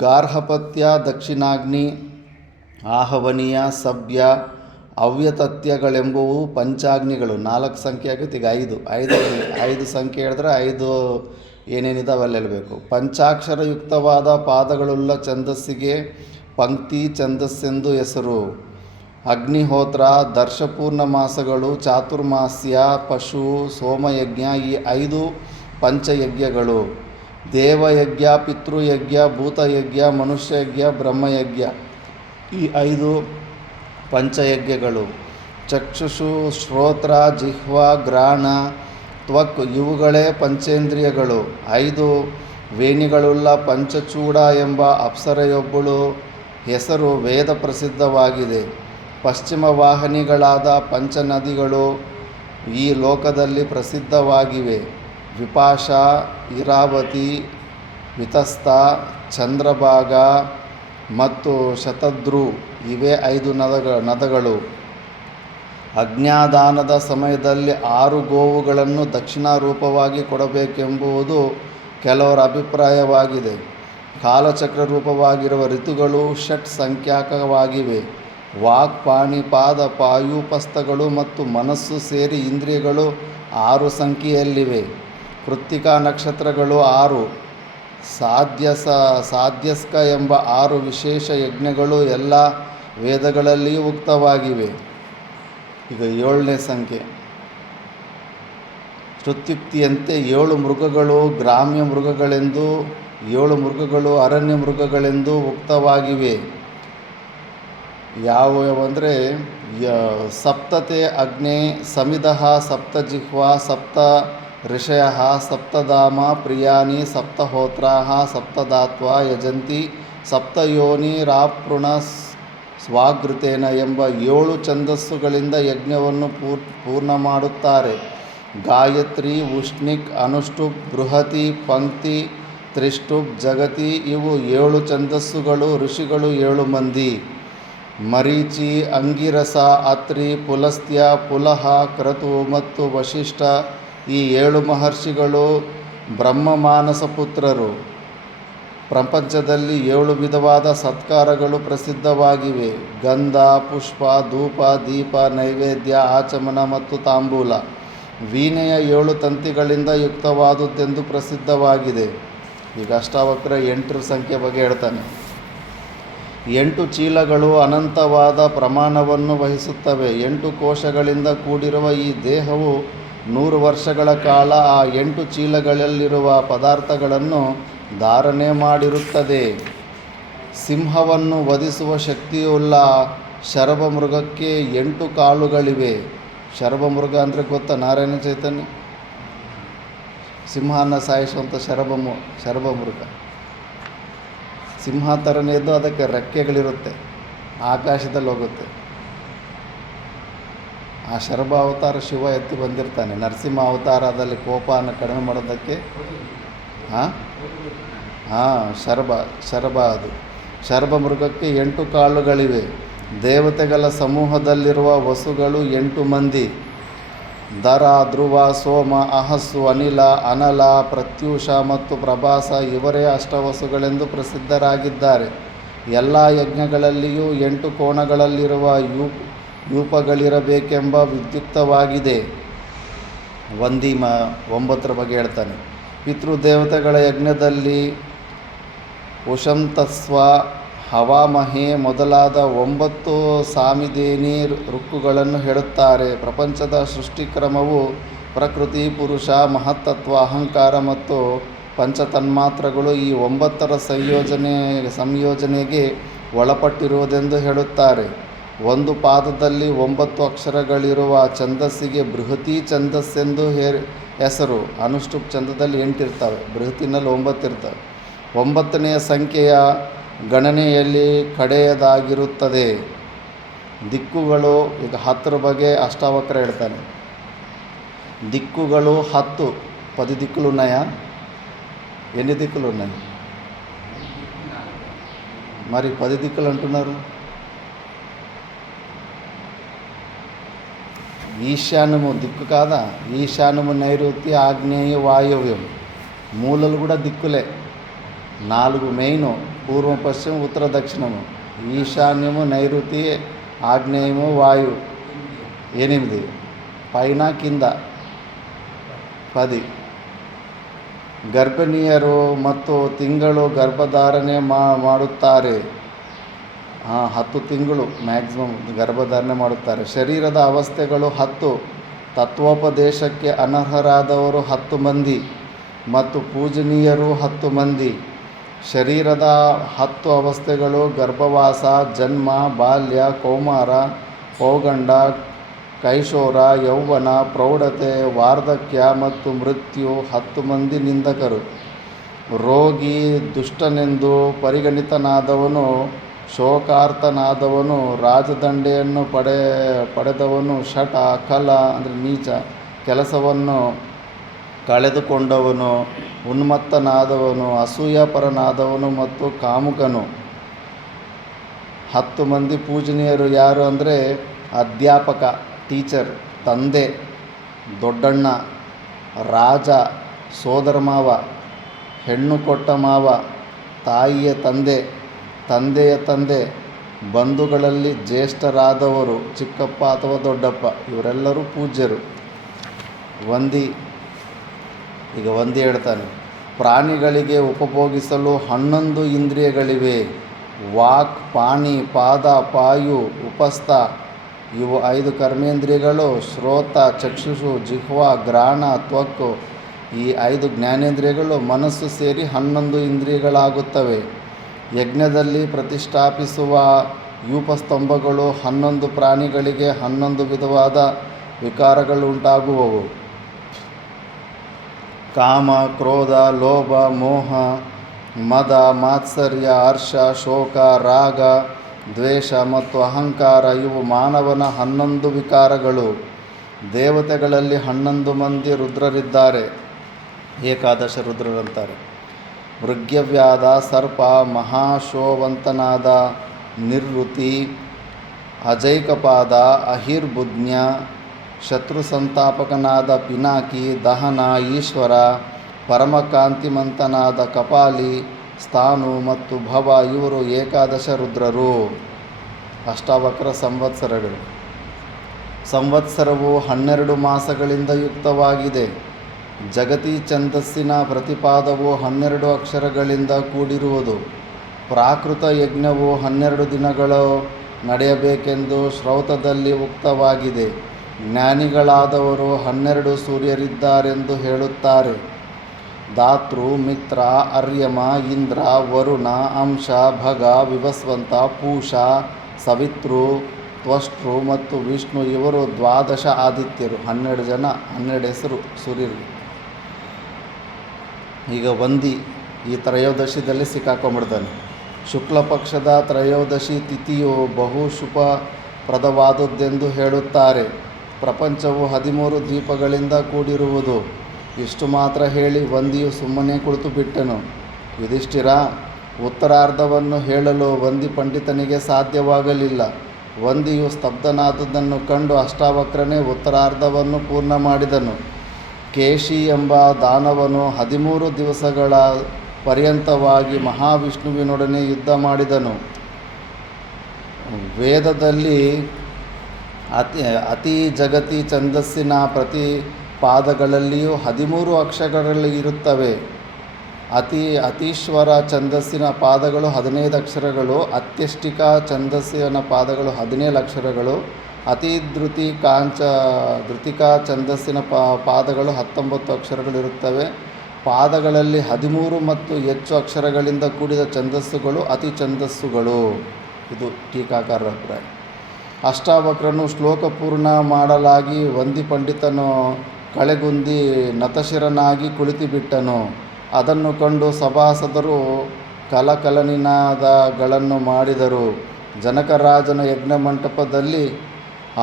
ಗಾರ್ಹಪತ್ಯ, ದಕ್ಷಿಣಾಗ್ನಿ, ಆಹವನೀಯ, ಸಭ್ಯ, ಅವ್ಯತತ್ಯಗಳೆಂಬುವು ಪಂಚಾಗ್ನಿಗಳು. 4 ಸಂಖ್ಯೆ ಆಗುತ್ತೆ. ಈಗ 5 ಸಂಖ್ಯೆ ಹೇಳಿದ್ರೆ 5 ಏನೇನಿದಾವೆ ಅಲ್ಲಿ ಹೇಳಬೇಕು. ಪಂಚಾಕ್ಷರಯುಕ್ತವಾದ ಪಾದಗಳುಳ್ಳ ಛಂದಸ್ಸಿಗೆ ಪಂಕ್ತಿ ಛಂದಸ್ಸೆಂದು ಹೆಸರು. ಅಗ್ನಿಹೋತ್ರ, ದರ್ಶಪೂರ್ಣ ಮಾಸಗಳು, ಚಾತುರ್ಮಾಸ್ಯ, ಪಶು, ಸೋಮಯಜ್ಞ ಈ 5 ಪಂಚಯಜ್ಞಗಳು. ದೇವಯಜ್ಞ, ಪಿತೃಯಜ್ಞ, ಭೂತಯಜ್ಞ, ಮನುಷ್ಯಯಜ್ಞ, ಬ್ರಹ್ಮಯಜ್ಞ ಈ 5 ಪಂಚಯಜ್ಞಗಳು. ಚಕ್ಷುಷು, ಶ್ರೋತ್ರ, ಜಿಹ್ವ, ಘ್ರಾಣ, ತ್ವಕ್ ಇವುಗಳೇ ಪಂಚೇಂದ್ರಿಯಗಳು. 5 ವೇಣಿಗಳುಳ್ಳ ಪಂಚಚೂಡ ಎಂಬ ಅಪ್ಸರೆಯೊಬ್ಬಳು ಹೆಸರು ವೇದ ಪ್ರಸಿದ್ಧವಾಗಿದೆ. ಪಶ್ಚಿಮ ವಾಹಿನಿಗಳಾದ ಪಂಚನದಿಗಳು ಈ ಲೋಕದಲ್ಲಿ ಪ್ರಸಿದ್ಧವಾಗಿವೆ. ವಿಪಾಶ, ಇರಾವತಿ, ವಿತಸ್ತ, ಚಂದ್ರಭಾಗ ಮತ್ತು ಶತದ್ರು ಇವೇ 5 ನದಗಳು. ಅಜ್ಞಾದಾನದ ಸಮಯದಲ್ಲಿ 6 ಗೋವುಗಳನ್ನು ದಕ್ಷಿಣಾರೂಪವಾಗಿ ಕೊಡಬೇಕೆಂಬುದು ಕೆಲವರ ಅಭಿಪ್ರಾಯವಾಗಿದೆ. ಕಾಲಚಕ್ರ ರೂಪವಾಗಿರುವ ಋತುಗಳು ಷಟ್ ಸಂಖ್ಯಾಕವಾಗಿವೆ. ವಾಕ್, ಪಾಣಿ, ಪಾದ, ಪಾಯೂಪಸ್ಥಗಳು ಮತ್ತು ಮನಸ್ಸು ಸೇರಿ ಇಂದ್ರಿಯಗಳು 6 ಸಂಖ್ಯೆಯಲ್ಲಿವೆ. ಕೃತ್ತಿಕಾ ನಕ್ಷತ್ರಗಳು 6. ಸಾಧ್ಯಸ್ಕ ಎಂಬ 6 ವಿಶೇಷ ಯಜ್ಞಗಳು ಎಲ್ಲ ವೇದಗಳಲ್ಲಿಯೂ ಉಕ್ತವಾಗಿವೆ. ಈಗ 7ನೇ ಸಂಖ್ಯೆ. ಶ್ರುತ್ಯುಕ್ತಿಯಂತೆ 7 ಮೃಗಗಳು ಗ್ರಾಮ್ಯ ಮೃಗಗಳೆಂದು, 7 ಮೃಗಗಳು ಅರಣ್ಯ ಮೃಗಗಳೆಂದು ಉಕ್ತವಾಗಿವೆ. ಯಾವುವೆಂದರೆ ಸಪ್ತತೆ ಅಗ್ನೇ ಸಮಿದಃ, ಸಪ್ತಜಿಹ್ವಾ, ಸಪ್ತ ಋಷಯಃ, ಸಪ್ತಧಾಮ ಪ್ರಿಯಾನಿ, ಸಪ್ತಹೋತ್ರಾಃ, ಸಪ್ತಧಾತ್ವಾ ಯಜಂತಿ, ಸಪ್ತಯೋನಿರಾಪೃಣ ಸ್ವಾಗೃತೇನ ಎಂಬ 7 ಛಂದಸ್ಸುಗಳಿಂದ ಯಜ್ಞವನ್ನು ಪೂರ್ಣ ಮಾಡುತ್ತಾರೆ. ಗಾಯತ್ರಿ, ಉಷ್ಣಿಕ್, ಅನುಷ್ಠುಪ್, ಬೃಹತಿ, ಪಂಕ್ತಿ, ತ್ರಿಷ್ಠುಪ್, ಜಗತಿ ಇವು 7 ಛಂದಸ್ಸುಗಳು. ಋಷಿಗಳು 7 ಮಂದಿ. ಮರೀಚಿ, ಅಂಗಿರಸ, ಅತ್ರಿ, ಪುಲಸ್ತ್ಯ, ಪುಲಹ, ಕ್ರತು ಮತ್ತು ವಶಿಷ್ಠ ಈ 7 ಮಹರ್ಷಿಗಳು ಬ್ರಹ್ಮ ಮಾನಸ ಪುತ್ರರು. ಪ್ರಪಂಚದಲ್ಲಿ 7 ವಿಧವಾದ ಸತ್ಕಾರಗಳು ಪ್ರಸಿದ್ಧವಾಗಿವೆ. ಗಂಧ, ಪುಷ್ಪ, ಧೂಪ, ದೀಪ, ನೈವೇದ್ಯ, ಆಚಮನ ಮತ್ತು ತಾಂಬೂಲ. ವೀಣೆಯ 7 ತಂತಿಗಳಿಂದ ಯುಕ್ತವಾದುದೆಂದು ಪ್ರಸಿದ್ಧವಾಗಿದೆ. ಈಗ ಅಷ್ಟಾವಕ್ರ 8 ಸಂಖ್ಯೆ ಬಗ್ಗೆ ಹೇಳ್ತಾನೆ. 8 ಚೀಲಗಳು ಅನಂತವಾದ ಪ್ರಮಾಣವನ್ನು ವಹಿಸುತ್ತವೆ. 8 ಕೋಶಗಳಿಂದ ಕೂಡಿರುವ ಈ ದೇಹವು 100 ವರ್ಷಗಳ ಕಾಲ ಆ 8 ಚೀಲಗಳಲ್ಲಿರುವ ಪದಾರ್ಥಗಳನ್ನು ಧಾರಣೆ ಮಾಡಿರುತ್ತದೆ. ಸಿಂಹವನ್ನು ವಧಿಸುವ ಶಕ್ತಿಯುಳ್ಳ ಶರಭ ಮೃಗಕ್ಕೆ 8 ಕಾಲುಗಳಿವೆ. ಶರಭ ಮೃಗ ಅಂದರೆ ಗೊತ್ತಾ? ನಾರಾಯಣ ಚೈತನ್ಯ ಸಿಂಹನ ಸಾಯಿಸುವಂಥ ಶರಭ ಮೃಗ. ಸಿಂಹ ಥರನೇ ಇದ್ದು ಅದಕ್ಕೆ ರೆಕ್ಕೆಗಳಿರುತ್ತೆ, ಆಕಾಶದಲ್ಲಿ ಹೋಗುತ್ತೆ. ಆ ಶರಭ ಅವತಾರ ಶಿವ ಎತ್ತಿ ಬಂದಿರ್ತಾನೆ. ನರಸಿಂಹ ಅವತಾರದಲ್ಲಿ ಕೋಪವನ್ನು ಕಡಿಮೆ ಮಾಡೋದಕ್ಕೆ ಶರಭ ಅದು. ಶರಭ ಮೃಗಕ್ಕೆ 8 ಕಾಲುಗಳಿವೆ. ದೇವತೆಗಳ ಸಮೂಹದಲ್ಲಿರುವ ವಸುಗಳು 8 ಮಂದಿ. ದರ, ಧ್ರುವ, ಸೋಮ, ಅಹಸ್ಸು, ಅನಿಲ, ಅನಲ, ಪ್ರತ್ಯೂಷ ಮತ್ತು ಪ್ರಭಾಸ ಇವರೇ ಅಷ್ಟವಸುಗಳೆಂದು ಪ್ರಸಿದ್ಧರಾಗಿದ್ದಾರೆ. ಎಲ್ಲ ಯಜ್ಞಗಳಲ್ಲಿಯೂ 8 ಕೋಣಗಳಲ್ಲಿರುವ ಯೂಪಗಳಿರಬೇಕೆಂಬ ವಿದ್ಯುಕ್ತವಾಗಿದೆ. ವಂದಿ 9 ಬಗ್ಗೆ ಹೇಳ್ತಾನೆ. ಪಿತೃದೇವತೆಗಳ ಯಜ್ಞದಲ್ಲಿ ಉಷಂತಸ್ವ, ಹವಾಮಹೆ ಮೊದಲಾದ 9 ಸಾಮಿದೇನಿ ಋಕ್ಕುಗಳನ್ನು ಹೇಳುತ್ತಾರೆ. ಪ್ರಪಂಚದ ಸೃಷ್ಟಿಕ್ರಮವು ಪ್ರಕೃತಿ, ಪುರುಷ, ಮಹತ್ತತ್ವ, ಅಹಂಕಾರ ಮತ್ತು ಪಂಚತನ್ಮಾತ್ರಗಳು ಈ 9ರ ಸಂಯೋಜನೆಗೆ ಒಳಪಟ್ಟಿರುವುದೆಂದು ಹೇಳುತ್ತಾರೆ. ಒಂದು ಪಾದದಲ್ಲಿ 9 ಅಕ್ಷರಗಳಿರುವ ಛಂದಸ್ಸಿಗೆ ಬೃಹತಿ ಛಂದಸ್ಸೆಂದು ಹೆಸರು. ಅನುಷ್ಠುಪ್ ಛಂದದಲ್ಲಿ 8 ಇರ್ತವೆ, ಬೃಹತಿನಲ್ಲಿ 9 ಇರ್ತವೆ. 9ನೆಯ ಸಂಖ್ಯೆಯ ಗಣನೆಯಲ್ಲಿ ಕಡೆಯದಾಗಿರುತ್ತದೆ. ದಿಕ್ಕುಗಳು ಈಗ 10 ಬಗ್ಗೆ ಅಷ್ಟಾವಕ್ರ ಹೇಳ್ತಾನೆ. ದಿಕ್ಕುಗಳು 10. 10 ದಿಕ್ಕುಲು ನಯ, ఎన్ని దిక్కులు ఉన్నాయి మరి? 10 దిక్కులు అంటున్నారు. ఈశాన్యము దిక్కు కాదా? ఈశాన్యము, నైరుతి, ఆగ్నేయ, వాయవ్యం. మూలలు కూడా దిక్కులే. 4 మెయిన్: పూర్వం, పశ్చిమ, ఉత్తర, దక్షిణము. ఈశాన్యము, నైరుతి, ఆగ్నేయము, వాయు 8. పైన కింద 10. ಗರ್ಭಿಣಿಯರು ಮತ್ತು ತಿಂಗಳು ಗರ್ಭಧಾರಣೆ ಮಾಡುತ್ತಾರೆ. 10 ತಿಂಗಳು ಮ್ಯಾಕ್ಸಿಮಮ್ ಗರ್ಭಧಾರಣೆ ಮಾಡುತ್ತಾರೆ. ಶರೀರದ ಅವಸ್ಥೆಗಳು 10. ತತ್ವೋಪದೇಶಕ್ಕೆ ಅನರ್ಹರಾದವರು 10 ಮಂದಿ ಮತ್ತು ಪೂಜನೀಯರು 10 ಮಂದಿ. ಶರೀರದ 10 ಅವಸ್ಥೆಗಳು: ಗರ್ಭವಾಸ, ಜನ್ಮ, ಬಾಲ್ಯ, ಕೌಮಾರ, ಪೌಗಂಡ, ಕೈಶೋರ, ಯೌವನ, ಪ್ರೌಢತೆ, ವಾರ್ಧಕ್ಯ ಮತ್ತು ಮೃತ್ಯು. 10 ಮಂದಿ ನಿಂದಕರು: ರೋಗಿ, ದುಷ್ಟನೆಂದು ಪರಿಗಣಿತನಾದವನು, ಶೋಕಾರ್ತನಾದವನು, ರಾಜದಂಡೆಯನ್ನು ಪಡೆದವನು, ಶಠ, ಕಲ ಅಂದರೆ ನೀಚ ಕೆಲಸವನ್ನು ಕಳೆದುಕೊಂಡವನು, ಉನ್ಮತ್ತನಾದವನು, ಅಸೂಯಾಪರನಾದವನು ಮತ್ತು ಕಾಮುಕನು. 10 ಮಂದಿ ಪೂಜನೀಯರು ಯಾರು ಅಂದರೆ ಅಧ್ಯಾಪಕ, ಟೀಚರ್, ತಂದೆ, ದೊಡ್ಡಣ್ಣ, ರಾಜ, ಸೋದರ ಮಾವ, ಹೆಣ್ಣು ಕೊಟ್ಟ ಮಾವ, ತಾಯಿಯ ತಂದೆ, ತಂದೆಯ ತಂದೆ, ಬಂಧುಗಳಲ್ಲಿ ಜ್ಯೇಷ್ಠರಾದವರು, ಚಿಕ್ಕಪ್ಪ ಅಥವಾ ದೊಡ್ಡಪ್ಪ, ಇವರೆಲ್ಲರೂ ಪೂಜ್ಯರು. ವಂದಿ ಈಗ ವಂದಿ ಹೇಳ್ತಾನೆ. ಪ್ರಾಣಿಗಳಿಗೆ ಉಪಭೋಗಿಸಲು 11 ಇಂದ್ರಿಯಗಳಿವೆ. ವಾಕ್, ಪಾಣಿ, ಪಾದ, ಪಾಯು, ಉಪಸ್ಥ ಇವು 5 ಕರ್ಮೇಂದ್ರಿಯಗಳು. ಶ್ರೋತ, ಚಕ್ಷುಷು, ಜಿಹ್ವಾ, ಘ್ರಾಣ, ತ್ವಕ್ ಈ 5 ಜ್ಞಾನೇಂದ್ರಿಯಗಳು. ಮನಸ್ಸು ಸೇರಿ 11 ಇಂದ್ರಿಯಗಳಾಗುತ್ತವೆ. ಯಜ್ಞದಲ್ಲಿ ಪ್ರತಿಷ್ಠಾಪಿಸುವ ಯೂಪಸ್ತಂಭಗಳು 11 ಪ್ರಾಣಿಗಳಿಗೆ 11 ವಿಧವಾದ ವಿಕಾರಗಳುಂಟಾಗುವವು. ಕಾಮ, ಕ್ರೋಧ, ಲೋಭ, ಮೋಹ, ಮದ, ಮಾತ್ಸರ್ಯ, ಹರ್ಷ, ಶೋಕ, ರಾಗ, ದ್ವೇಷ ಮತ್ತು ಅಹಂಕಾರ ಇವು ಮಾನವನ 11 ವಿಕಾರಗಳು. ದೇವತೆಗಳಲ್ಲಿ 11 ಮಂದಿ ರುದ್ರರಿದ್ದಾರೆ. ಏಕಾದಶ ರುದ್ರರಂತಾರೆ. ಮೃಗ್ಯವ್ಯಾಧ, ಸರ್ಪ, ಮಹಾಶೋವಂತನಾದ ನಿರ್ವೃತಿ, ಅಜೈಕಪಾದ, ಅಹಿರ್ಬುಜ್ಞ, ಶತ್ರು ಸಂತಾಪಕನಾದ ಪಿನಾಕಿ, ದಹನ, ಈಶ್ವರ, ಪರಮಕಾಂತಿಮಂತನಾದ ಕಪಾಲಿ, ಸ್ಥಾನು ಮತ್ತು ಭವ ಇವರು ಏಕಾದಶ ರುದ್ರರು. ಅಷ್ಟಾವಕ್ರ ಸಂವತ್ಸರಗಳು. ಸಂವತ್ಸರವು 12 ಮಾಸಗಳಿಂದ ಯುಕ್ತವಾಗಿದೆ. ಜಗತಿ ಛಂದಸ್ಸಿನ ಪ್ರತಿಪಾದವು 12 ಅಕ್ಷರಗಳಿಂದ ಕೂಡಿರುವುದು. ಪ್ರಾಕೃತ ಯಜ್ಞವು 12 ದಿನಗಳು ನಡೆಯಬೇಕೆಂದು ಶ್ರೌತದಲ್ಲಿ ಉಕ್ತವಾಗಿದೆ. ಜ್ಞಾನಿಗಳಾದವರು 12 ಸೂರ್ಯರಿದ್ದಾರೆಂದು ಹೇಳುತ್ತಾರೆ. ಧಾತೃ, ಮಿತ್ರ, ಅರ್ಯಮ, ಇಂದ್ರ, ವರುಣ, ಅಂಶ, ಭಗ, ವಿವಸ್ವಂತ, ಪೂಷ, ಸವಿತೃ, ತ್ವಷ್ಟೃ ಮತ್ತು ವಿಷ್ಣು ಇವರು 12 ಆದಿತ್ಯರು. 12 ಜನ, 12 ಹೆಸರು ಸೂರ್ಯರಿಗೆ. ಈಗ ವಂದಿ ಈ ತ್ರಯೋದಶಿದಲ್ಲಿ ಸಿಕ್ಕಾಕೊಂಡ್ಬಿಡ್ತಾನೆ. ಶುಕ್ಲ ಪಕ್ಷದ ತ್ರಯೋದಶಿ ತಿಥಿಯು ಬಹು ಶುಭಪ್ರದವಾದುದೆಂದು ಹೇಳುತ್ತಾರೆ. ಪ್ರಪಂಚವು 13 ದ್ವೀಪಗಳಿಂದ ಕೂಡಿರುವುದು. ಇಷ್ಟು ಮಾತ್ರ ಹೇಳಿ ವಂದಿಯು ಸುಮ್ಮನೆ ಕುಳಿತು ಬಿಟ್ಟನು. ಯುಧಿಷ್ಠಿರ, ಉತ್ತರಾರ್ಧವನ್ನು ಹೇಳಲು ವಂದಿ ಪಂಡಿತನಿಗೆ ಸಾಧ್ಯವಾಗಲಿಲ್ಲ. ವಂದಿಯು ಸ್ತಬ್ಧನಾದುದನ್ನು ಕಂಡು ಅಷ್ಟಾವಕ್ರನೇ ಉತ್ತರಾರ್ಧವನ್ನು ಪೂರ್ಣ ಮಾಡಿದನು. ಕೇಶಿ ಎಂಬ ದಾನವನು 13 ದಿವಸಗಳ ಪರ್ಯಂತವಾಗಿ ಮಹಾವಿಷ್ಣುವಿನೊಡನೆ ಯುದ್ಧ ಮಾಡಿದನು. ವೇದದಲ್ಲಿ ಅತಿ ಜಗತಿ ಛಂದಸ್ಸಿನ ಪ್ರತಿ ಪಾದಗಳಲ್ಲಿಯೂ 13 ಅಕ್ಷರಗಳಲ್ಲಿ ಇರುತ್ತವೆ. ಅತೀಶ್ವರ ಛಂದಸ್ಸಿನ ಪಾದಗಳು 15 ಅಕ್ಷರಗಳು, ಅತ್ಯಷ್ಟಿಕ ಛಂದಸ್ಸಿನ ಪಾದಗಳು 17 ಅಕ್ಷರಗಳು, ಧೃತಿಕಾ ಛಂದಸ್ಸಿನ ಪಾದಗಳು 19 ಅಕ್ಷರಗಳಿರುತ್ತವೆ. ಪಾದಗಳಲ್ಲಿ 13 ಮತ್ತು ಹೆಚ್ಚು ಅಕ್ಷರಗಳಿಂದ ಕೂಡಿದ ಛಂದಸ್ಸುಗಳು ಅತಿ ಛಂದಸ್ಸುಗಳು. ಇದು ಟೀಕಾಕಾರರ ಅಭಿಪ್ರಾಯ. ಅಷ್ಟಾವಕ್ರನು ಶ್ಲೋಕ ಪೂರ್ಣ ಮಾಡಲಾಗಿ ವಂದಿ ಪಂಡಿತನು ಕಳೆಗುಂದಿ ನತಶಿರನಾಗಿ ಕುಳಿತುಬಿಟ್ಟನು. ಅದನ್ನು ಕಂಡು ಸಭಾಸದರು ಕಲಕಲನಿನಾದಗಳನ್ನು ಮಾಡಿದರು. ಜನಕರಾಜನ ಯಜ್ಞ ಮಂಟಪದಲ್ಲಿ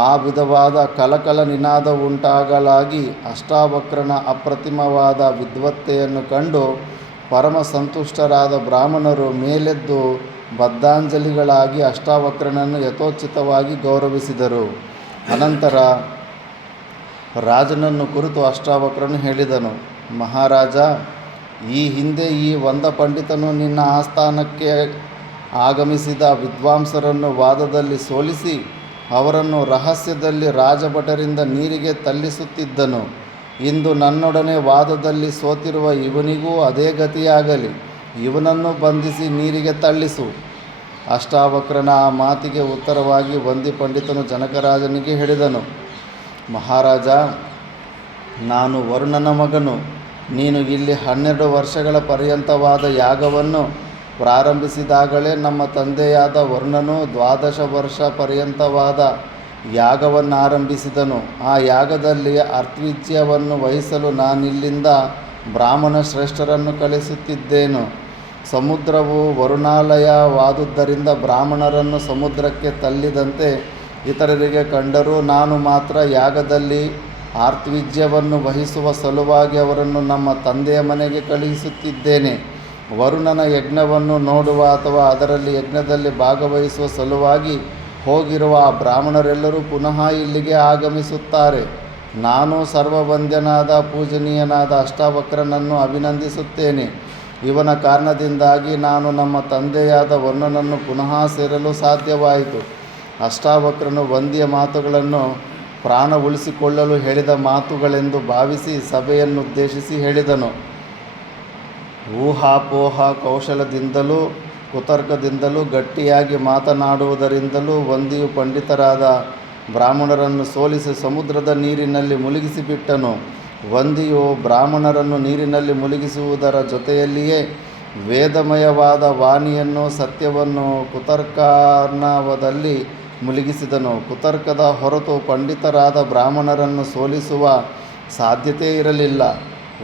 ಆ ವಿಧವಾದ ಕಲಕಲ ನಿನಾದ ಉಂಟಾಗಲಾಗಿ ಅಷ್ಟಾವಕ್ರನ ಅಪ್ರತಿಮವಾದ ವಿದ್ವತ್ತೆಯನ್ನು ಕಂಡು ಪರಮ ಸಂತುಷ್ಟರಾದ ಬ್ರಾಹ್ಮಣರು ಮೇಲೆದ್ದು ಬದ್ಧಾಂಜಲಿಗಳಾಗಿ ಅಷ್ಟಾವಕ್ರನನ್ನು ಯಥೋಚಿತವಾಗಿ ಗೌರವಿಸಿದರು. ಅನಂತರ ರಾಜನನ್ನು ಕುರಿತು ಅಷ್ಟಾವಕ್ರನು ಹೇಳಿದನು, ಮಹಾರಾಜ, ಈ ಹಿಂದೆ ಈ ವಂದ ಪಂಡಿತನು ನಿನ್ನ ಆಸ್ಥಾನಕ್ಕೆ ಆಗಮಿಸಿದ ವಿದ್ವಾಂಸರನ್ನು ವಾದದಲ್ಲಿ ಸೋಲಿಸಿ ಅವರನ್ನು ರಹಸ್ಯದಲ್ಲಿ ರಾಜಭಟರಿಂದ ನೀರಿಗೆ ತಳ್ಳಿಸುತ್ತಿದ್ದನು. ಇಂದು ನನ್ನೊಡನೆ ವಾದದಲ್ಲಿ ಸೋತಿರುವ ಇವನಿಗೂ ಅದೇ ಗತಿಯಾಗಲಿ. ಇವನನ್ನು ಬಂಧಿಸಿ ನೀರಿಗೆ ತಳ್ಳಿಸು. ಅಷ್ಟಾವಕ್ರನ ಆ ಮಾತಿಗೆ ಉತ್ತರವಾಗಿ ವಂದಿ ಪಂಡಿತನು ಜನಕರಾಜನಿಗೆ ಹೇಳಿದನು, ಮಹಾರಾಜ, ನಾನು ವರುಣನ ಮಗನು. ನೀನು ಇಲ್ಲಿ 12 ವರ್ಷಗಳ ಪರ್ಯಂತವಾದ ಯಾಗವನ್ನು ಪ್ರಾರಂಭಿಸಿದಾಗಲೇ ನಮ್ಮ ತಂದೆಯಾದ ವರುಣನು 12 ವರ್ಷ ಪರ್ಯಂತವಾದ ಯಾಗವನ್ನಾರಂಭಿಸಿದನು. ಆ ಯಾಗದಲ್ಲಿ ಅರ್ತ್ವಿಜ್ಯವನ್ನು ವಹಿಸಲು ನಾನಿಲ್ಲಿಂದ ಬ್ರಾಹ್ಮಣ ಶ್ರೇಷ್ಠರನ್ನು ಕಳಿಸುತ್ತಿದ್ದೇನು. ಸಮುದ್ರವು ವರುಣಾಲಯವಾದುದರಿಂದ ಬ್ರಾಹ್ಮಣರನ್ನು ಸಮುದ್ರಕ್ಕೆ ತಳ್ಳಿದಂತೆ ಇತರರಿಗೆ ಕಂಡರೂ ನಾನು ಮಾತ್ರ ಯಾಗದಲ್ಲಿ ಆರ್ತ್ವಿಜ್ಯವನ್ನು ವಹಿಸುವ ಸಲುವಾಗಿ ಅವರನ್ನು ನಮ್ಮ ತಂದೆಯ ಮನೆಗೆ ಕಳುಹಿಸುತ್ತಿದ್ದೇನೆ. ವರುಣನ ಯಜ್ಞವನ್ನು ನೋಡುವ ಅಥವಾ ಅದರಲ್ಲಿ ಯಜ್ಞದಲ್ಲಿ ಭಾಗವಹಿಸುವ ಸಲುವಾಗಿ ಹೋಗಿರುವ ಆ ಬ್ರಾಹ್ಮಣರೆಲ್ಲರೂ ಪುನಃ ಇಲ್ಲಿಗೆ ಆಗಮಿಸುತ್ತಾರೆ. ನಾನು ಸರ್ವವಂದ್ಯನಾದ ಪೂಜನೀಯನಾದ ಅಷ್ಟಾವಕ್ರನನ್ನು ಅಭಿನಂದಿಸುತ್ತೇನೆ. ಇವನ ಕಾರಣದಿಂದಾಗಿ ನಾನು ನಮ್ಮ ತಂದೆಯಾದ ವರುಣನನ್ನು ಪುನಃ ಸೇರಲು ಸಾಧ್ಯವಾಯಿತು. ಅಷ್ಟಾವಕ್ರನು ವಂದಿಯ ಮಾತುಗಳನ್ನು ಪ್ರಾಣ ಉಳಿಸಿಕೊಳ್ಳಲು ಹೇಳಿದ ಮಾತುಗಳೆಂದು ಭಾವಿಸಿ ಸಭೆಯನ್ನುದ್ದೇಶಿಸಿ ಹೇಳಿದನು. ಊಹಾಪೋಹ ಕೌಶಲದಿಂದಲೂ ಕುತರ್ಕದಿಂದಲೂ ಗಟ್ಟಿಯಾಗಿ ಮಾತನಾಡುವುದರಿಂದಲೂ ವಂದಿಯು ಪಂಡಿತರಾದ ಬ್ರಾಹ್ಮಣರನ್ನು ಸೋಲಿಸಿ ಸಮುದ್ರದ ನೀರಿನಲ್ಲಿ ಮುಳುಗಿಸಿಬಿಟ್ಟನು. ವಂದಿಯು ಬ್ರಾಹ್ಮಣರನ್ನು ನೀರಿನಲ್ಲಿ ಮುಳುಗಿಸುವುದರ ಜೊತೆಯಲ್ಲಿಯೇ ವೇದಮಯವಾದ ವಾಣಿಯನ್ನು ಸತ್ಯವನ್ನು ಕುತರ್ಕಾರ್ಣವದಲ್ಲಿ ಮುಳುಗಿಸಿದನು. ಕುತರ್ಕದ ಹೊರತು ಪಂಡಿತರಾದ ಬ್ರಾಹ್ಮಣರನ್ನು ಸೋಲಿಸುವ ಸಾಧ್ಯತೆ ಇರಲಿಲ್ಲ.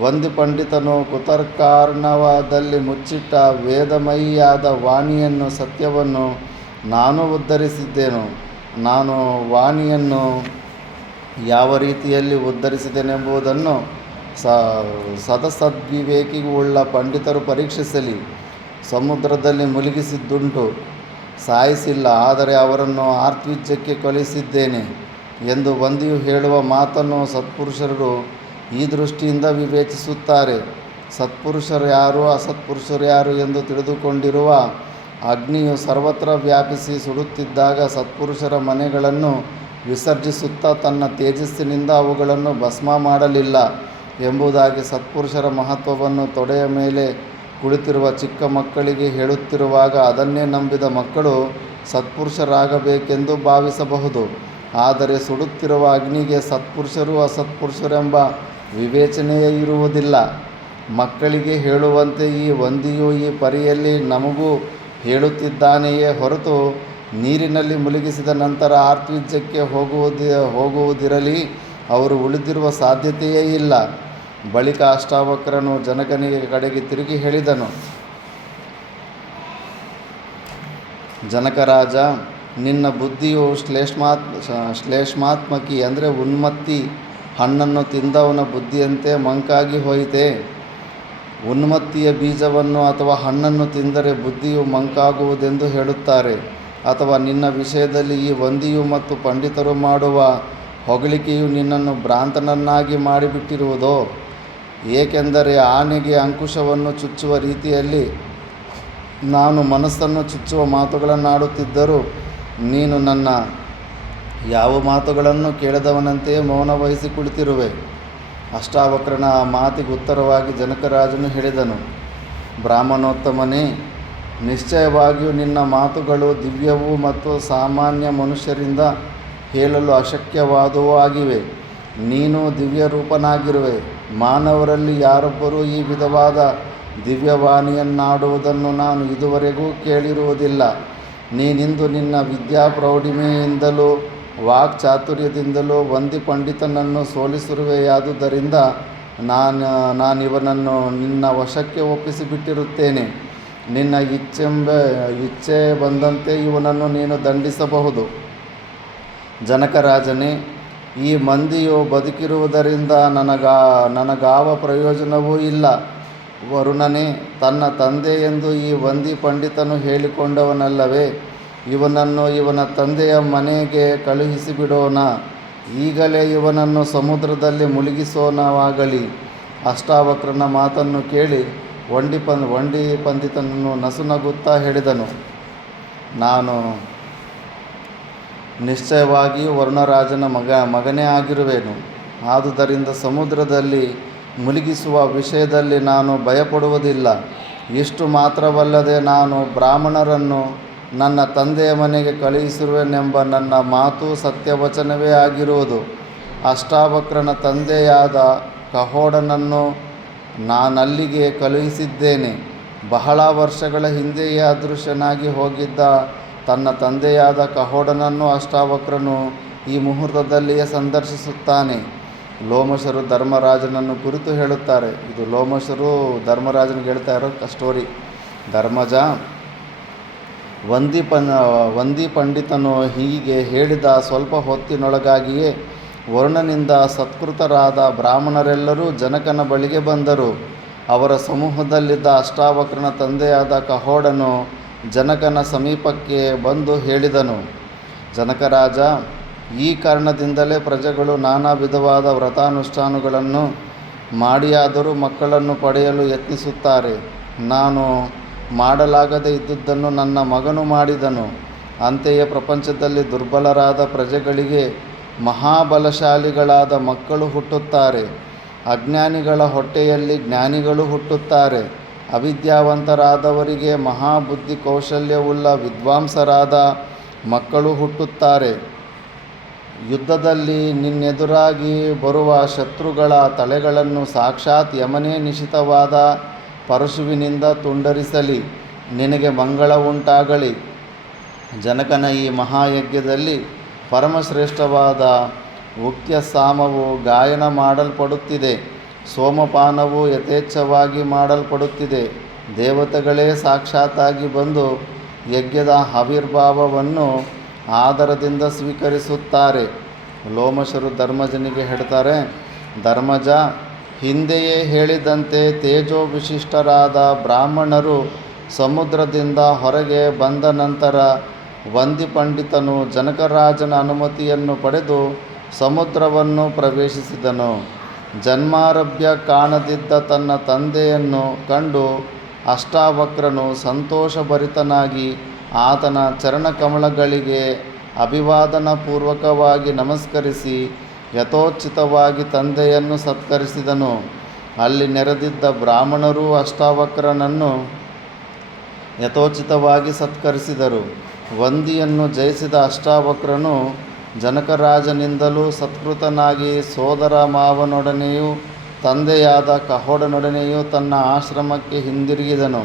ವಂದಿ ಪಂಡಿತನು ಕುತರ್ಕಾರ್ಣವದಲ್ಲಿ ಮುಚ್ಚಿಟ್ಟ ವೇದಮಯಿಯಾದ ವಾಣಿಯನ್ನು ಸತ್ಯವನ್ನು ನಾನು ಉದ್ಧರಿಸಿದ್ದೆನು. ನಾನು ವಾಣಿಯನ್ನು ಯಾವ ರೀತಿಯಲ್ಲಿ ಉದ್ಧರಿಸಿದೆನೆಂಬುದನ್ನು ಸದಸದ್ವಿವೇಕಿಯುಳ್ಳ ಪಂಡಿತರು ಪರೀಕ್ಷಿಸಲಿ. ಸಮುದ್ರದಲ್ಲಿ ಮುಳುಗಿಸಿದ್ದುಂಟು, ಸಾಯಿಸಿಲ್ಲ, ಆದರೆ ಅವರನ್ನು ಆರ್ತ್ವಿಜ್ಯಕ್ಕೆ ಕಳುಹಿಸಿದ್ದೇನೆ ಎಂದು ವಂದಿಯು ಹೇಳುವ ಮಾತನ್ನು ಸತ್ಪುರುಷರು ಈ ದೃಷ್ಟಿಯಿಂದ ವಿವೇಚಿಸುತ್ತಾರೆ. ಸತ್ಪುರುಷರು ಯಾರು ಅಸತ್ಪುರುಷರು ಯಾರು ಎಂದು ತಿಳಿದುಕೊಂಡಿರುವ ಅಗ್ನಿಯು ಸರ್ವತ್ರ ವ್ಯಾಪಿಸಿ ಸುಡುತ್ತಿದ್ದಾಗ ಸತ್ಪುರುಷರ ಮನೆಗಳನ್ನು ವಿಸರ್ಜಿಸುತ್ತಾ ತನ್ನ ತೇಜಸ್ಸಿನಿಂದ ಅವುಗಳನ್ನು ಭಸ್ಮ ಮಾಡಲಿಲ್ಲ ಎಂಬುದಾಗಿ ಸತ್ಪುರುಷರ ಮಹತ್ವವನ್ನು ತೊಡೆಯ ಮೇಲೆ ಕುಳಿತಿರುವ ಚಿಕ್ಕ ಮಕ್ಕಳಿಗೆ ಹೇಳುತ್ತಿರುವಾಗ ಅದನ್ನೇ ನಂಬಿದ ಮಕ್ಕಳು ಸತ್ಪುರುಷರಾಗಬೇಕೆಂದು ಭಾವಿಸಬಹುದು. ಆದರೆ ಸುಡುತ್ತಿರುವ ಅಗ್ನಿಗೆ ಸತ್ಪುರುಷರು ಅಸತ್ಪುರುಷರೆಂಬ ವಿವೇಚನೆಯೇ ಇರುವುದಿಲ್ಲ. ಮಕ್ಕಳಿಗೆ ಹೇಳುವಂತೆ ಈ ವಂದಿಯು ಈ ಪರಿಯಲ್ಲಿ ನಮಗೂ ಹೇಳುತ್ತಿದ್ದಾನೆಯೇ ಹೊರತು ನೀರಿನಲ್ಲಿ ಮುಳುಗಿಸಿದ ನಂತರ ಆರ್ತ್ವಿಜ್ಯಕ್ಕೆ ಹೋಗುವುದಿರಲಿ ಅವರು ಉಳಿದಿರುವ ಸಾಧ್ಯತೆಯೇ ಇಲ್ಲ. ಬಳಿಕ ಅಷ್ಟಾವಕ್ರನು ಜನಕನಿಗೆ ಕಡೆಗೆ ತಿರುಗಿ ಹೇಳಿದನು, ಜನಕರಾಜ, ನಿನ್ನ ಬುದ್ಧಿಯು ಶ್ಲೇಷ್ಮಾತ್ಮಕಿ ಅಂದರೆ ಉನ್ಮತ್ತಿ ಹಣ್ಣನ್ನು ತಿಂದವನ ಬುದ್ಧಿಯಂತೆ ಮಂಕಾಗಿ ಹೋಯಿತೆ. ಉನ್ಮತ್ತಿಯ ಬೀಜವನ್ನು ಅಥವಾ ಹಣ್ಣನ್ನು ತಿಂದರೆ ಬುದ್ಧಿಯು ಮಂಕಾಗುವುದೆಂದು ಹೇಳುತ್ತಾರೆ. ಅಥವಾ ನಿನ್ನ ವಿಷಯದಲ್ಲಿ ಈ ವಂದಿಯು ಮತ್ತು ಪಂಡಿತರು ಮಾಡುವ ಹೊಗಳಿಕೆಯು ನಿನ್ನನ್ನು ಭ್ರಾಂತನನ್ನಾಗಿ ಮಾಡಿಬಿಟ್ಟಿರುವುದೋ? ಏಕೆಂದರೆ ಆನೆಗೆ ಅಂಕುಶವನ್ನು ಚುಚ್ಚುವ ರೀತಿಯಲ್ಲಿ ನಾನು ಮನಸ್ಸನ್ನು ಚುಚ್ಚುವ ಮಾತುಗಳನ್ನಾಡುತ್ತಿದ್ದರೂ ನೀನು ನನ್ನ ಯಾವ ಮಾತುಗಳನ್ನು ಕೇಳದವನಂತೆಯೇ ಮೌನ ವಹಿಸಿ ಕುಳಿತಿರುವೆ. ಅಷ್ಟಾವಕ್ರನ ಆ ಮಾತಿಗೆ ಉತ್ತರವಾಗಿ ಜನಕರಾಜನು ಹೇಳಿದನು, ಬ್ರಾಹ್ಮಣೋತ್ತಮನೇ, ನಿಶ್ಚಯವಾಗಿಯೂ ನಿನ್ನ ಮಾತುಗಳು ದಿವ್ಯವೂ ಮತ್ತು ಸಾಮಾನ್ಯ ಮನುಷ್ಯರಿಂದ ಹೇಳಲು ಅಶಕ್ಯವಾದವೂ ಆಗಿವೆ. ನೀನು ದಿವ್ಯರೂಪನಾಗಿರುವೆ. ಮಾನವರಲ್ಲಿ ಯಾರೊಬ್ಬರೂ ಈ ವಿಧವಾದ ದಿವ್ಯವಾಣಿಯನ್ನಾಡುವುದನ್ನು ನಾನು ಇದುವರೆಗೂ ಕೇಳಿರುವುದಿಲ್ಲ. ನೀನಿಂದು ನಿನ್ನ ವಿದ್ಯಾಪ್ರೌಢಿಮೆಯಿಂದಲೂ ವಾಕ್ಚಾತುರ್ಯದಿಂದಲೂ ವಂದಿ ಪಂಡಿತನನ್ನು ಸೋಲಿಸಿರುವೆಯಾದುದರಿಂದ ನಾನಿವನನ್ನು ನಿನ್ನ ವಶಕ್ಕೆ ಒಪ್ಪಿಸಿಬಿಟ್ಟಿರುತ್ತೇನೆ. ನಿನ್ನ ಇಚ್ಛೆ ಬಂದಂತೆ ಇವನನ್ನು ನೀನು ದಂಡಿಸಬಹುದು. ಜನಕರಾಜನೇ, ಈ ಮಂದಿಯು ಬದುಕಿರುವುದರಿಂದ ನನಗಾವ ಪ್ರಯೋಜನವೂ ಇಲ್ಲ. ವರುಣನೇ, ತನ್ನ ತಂದೆ ಎಂದು ಈ ವಂದಿ ಪಂಡಿತನು ಹೇಳಿಕೊಂಡವನಲ್ಲವೇ? ಇವನನ್ನು ಇವನ ತಂದೆಯ ಮನೆಗೆ ಕಳುಹಿಸಿಬಿಡೋಣ. ಈಗಲೇ ಇವನನ್ನು ಸಮುದ್ರದಲ್ಲಿ ಮುಳುಗಿಸೋಣವಾಗಲಿ. ಅಷ್ಟಾವಕ್ರನ ಮಾತನ್ನು ಕೇಳಿ ವಂಡಿ ಪಂಡಿತನನ್ನು ನಸುನಗುತ್ತಾ ಹೇಳಿದನು, ನಾನು ನಿಶ್ಚಯವಾಗಿಯೂ ವರುಣರಾಜನ ಮಗನೇ ಆಗಿರುವೆನು. ಆದುದರಿಂದ ಸಮುದ್ರದಲ್ಲಿ ಮುಳುಗಿಸುವ ವಿಷಯದಲ್ಲಿ ನಾನು ಭಯಪಡುವುದಿಲ್ಲ. ಇಷ್ಟು ಮಾತ್ರವಲ್ಲದೆ ನಾನು ಬ್ರಾಹ್ಮಣರನ್ನು ನನ್ನ ತಂದೆಯ ಮನೆಗೆ ಕಳುಹಿಸಿರುವೆನೆಂಬ ನನ್ನ ಮಾತು ಸತ್ಯವಚನವೇ ಆಗಿರುವುದು. ಅಷ್ಟಾವಕ್ರನ ತಂದೆಯಾದ ಕಹೋಡನನ್ನು ನಾನಲ್ಲಿಗೆ ಕಳುಹಿಸಿದ್ದೇನೆ. ಬಹಳ ವರ್ಷಗಳ ಹಿಂದೆಯೇ ಅದೃಶ್ಯನಾಗಿ ಹೋಗಿದ್ದ ತನ್ನ ತಂದೆಯಾದ ಕಹೋಡನನ್ನು ಅಷ್ಟಾವಕ್ರನು ಈ ಮುಹೂರ್ತದಲ್ಲಿಯೇ ಸಂದರ್ಶಿಸುತ್ತಾನೆ. ಲೋಮಶರು ಧರ್ಮರಾಜನನ್ನು ಕುರಿತು ಹೇಳುತ್ತಾರೆ. ಇದು ಲೋಮಶರು ಧರ್ಮರಾಜನಿಗೆ ಹೇಳ್ತಾ ಇರೋ ಸ್ಟೋರಿ. ಧರ್ಮಜ, ವಂದಿ ಪಂಡಿತನು ಹೀಗೆ ಹೇಳಿದ ಸ್ವಲ್ಪ ಹೊತ್ತಿನೊಳಗಾಗಿಯೇ ವರುಣನಿಂದ ಸತ್ಕೃತರಾದ ಬ್ರಾಹ್ಮಣರೆಲ್ಲರೂ ಜನಕನ ಬಳಿಗೆ ಬಂದರು. ಅವರ ಸಮೂಹದಲ್ಲಿದ್ದ ಅಷ್ಟಾವಕ್ರನ ತಂದೆಯಾದ ಕಹೋಡನು ಜನಕನ ಸಮೀಪಕ್ಕೆ ಬಂದು ಹೇಳಿದನು, ಜನಕರಾಜ, ಈ ಕಾರಣದಿಂದಲೇ ಪ್ರಜೆಗಳು ನಾನಾ ವಿಧವಾದ ವ್ರತಾನುಷ್ಠಾನಗಳನ್ನು ಮಾಡಿಯಾದರೂ ಮಕ್ಕಳನ್ನು ಪಡೆಯಲು ಯತ್ನಿಸುತ್ತಾರೆ. ನಾನು ಮಾಡಲಾಗದೇ ಇದ್ದುದನ್ನು ನನ್ನ ಮಗನು ಮಾಡಿದನು. ಅಂತೆಯೇ ಪ್ರಪಂಚದಲ್ಲಿ ದುರ್ಬಲರಾದ ಪ್ರಜೆಗಳಿಗೆ ಮಹಾಬಲಶಾಲಿಗಳಾದ ಮಕ್ಕಳು ಹುಟ್ಟುತ್ತಾರೆ. ಅಜ್ಞಾನಿಗಳ ಹೊಟ್ಟೆಯಲ್ಲಿ ಜ್ಞಾನಿಗಳು ಹುಟ್ಟುತ್ತಾರೆ. ಅವಿದ್ಯಾವಂತರಾದವರಿಗೆ ಮಹಾಬುದ್ಧಿ ಕೌಶಲ್ಯವುಳ್ಳ ವಿದ್ವಾಂಸರಾದ ಮಕ್ಕಳು ಹುಟ್ಟುತ್ತಾರೆ. ಯುದ್ಧದಲ್ಲಿ ನಿನ್ನೆದುರಾಗಿ ಬರುವ ಶತ್ರುಗಳ ತಲೆಗಳನ್ನು ಸಾಕ್ಷಾತ್ ಯಮನೇ ನಿಶಿತವಾದ ಪರಶುವಿನಿಂದ ತುಂಡರಿಸಲಿ. ನಿನಗೆ ಮಂಗಳ ಉಂಟಾಗಲಿ. ಜನಕನ ಈ ಮಹಾಯಜ್ಞದಲ್ಲಿ ಪರಮಶ್ರೇಷ್ಠವಾದ ಉಕ್ತ್ಯಸಾಮವು ಗಾಯನ ಮಾಡಲ್ಪಡುತ್ತಿದೆ. ಸೋಮಪಾನವು ಯಥೇಚ್ಛವಾಗಿ ಮಾಡಲ್ಪಡುತ್ತಿದೆ. ದೇವತೆಗಳೇ ಸಾಕ್ಷಾತ್ತಾಗಿ ಬಂದು ಯಜ್ಞದ ಆವಿರ್ಭಾವವನ್ನು ಆದರದಿಂದ ಸ್ವೀಕರಿಸುತ್ತಾರೆ. ಲೋಮಶರು ಧರ್ಮಜನಿಗೆ ಹೇಳ್ತಾರೆ, ಧರ್ಮಜ, ಹಿಂದೆಯೇ ಹೇಳಿದಂತೆ ತೇಜೋ ವಿಶಿಷ್ಟರಾದ ಬ್ರಾಹ್ಮಣರು ಸಮುದ್ರದಿಂದ ಹೊರಗೆ ಬಂದ ನಂತರ ವಂದಿ ಪಂಡಿತನು ಜನಕರಾಜನ ಅನುಮತಿಯನ್ನು ಪಡೆದು ಸಮುದ್ರವನ್ನು ಪ್ರವೇಶಿಸಿದನು. ಜನ್ಮಾರಭ್ಯ ಕಾಣದಿದ್ದ ತನ್ನ ತಂದೆಯನ್ನು ಕಂಡು ಅಷ್ಟಾವಕ್ರನು ಸಂತೋಷಭರಿತನಾಗಿ ಆತನ ಚರಣಕಮಲಗಳಿಗೆ ಅಭಿವಾದನಪೂರ್ವಕವಾಗಿ ನಮಸ್ಕರಿಸಿ ಯಥೋಚಿತವಾಗಿ ತಂದೆಯನ್ನು ಸತ್ಕರಿಸಿದನು. ಅಲ್ಲಿ ನೆರೆದಿದ್ದ ಬ್ರಾಹ್ಮಣರೂ ಅಷ್ಟಾವಕ್ರನನ್ನು ಯಥೋಚಿತವಾಗಿ ಸತ್ಕರಿಸಿದರು. ವಂದಿಯನ್ನು ಜಯಿಸಿದ ಅಷ್ಟಾವಕ್ರನು ಜನಕರಾಜನಿಂದಲೂ ಸತ್ಕೃತನಾಗಿ ಸೋದರ ಮಾವನೊಡನೆಯೂ ತಂದೆಯಾದ ಕಹೋಡನೊಡನೆಯೂ ತನ್ನ ಆಶ್ರಮಕ್ಕೆ ಹಿಂದಿರುಗಿದನು.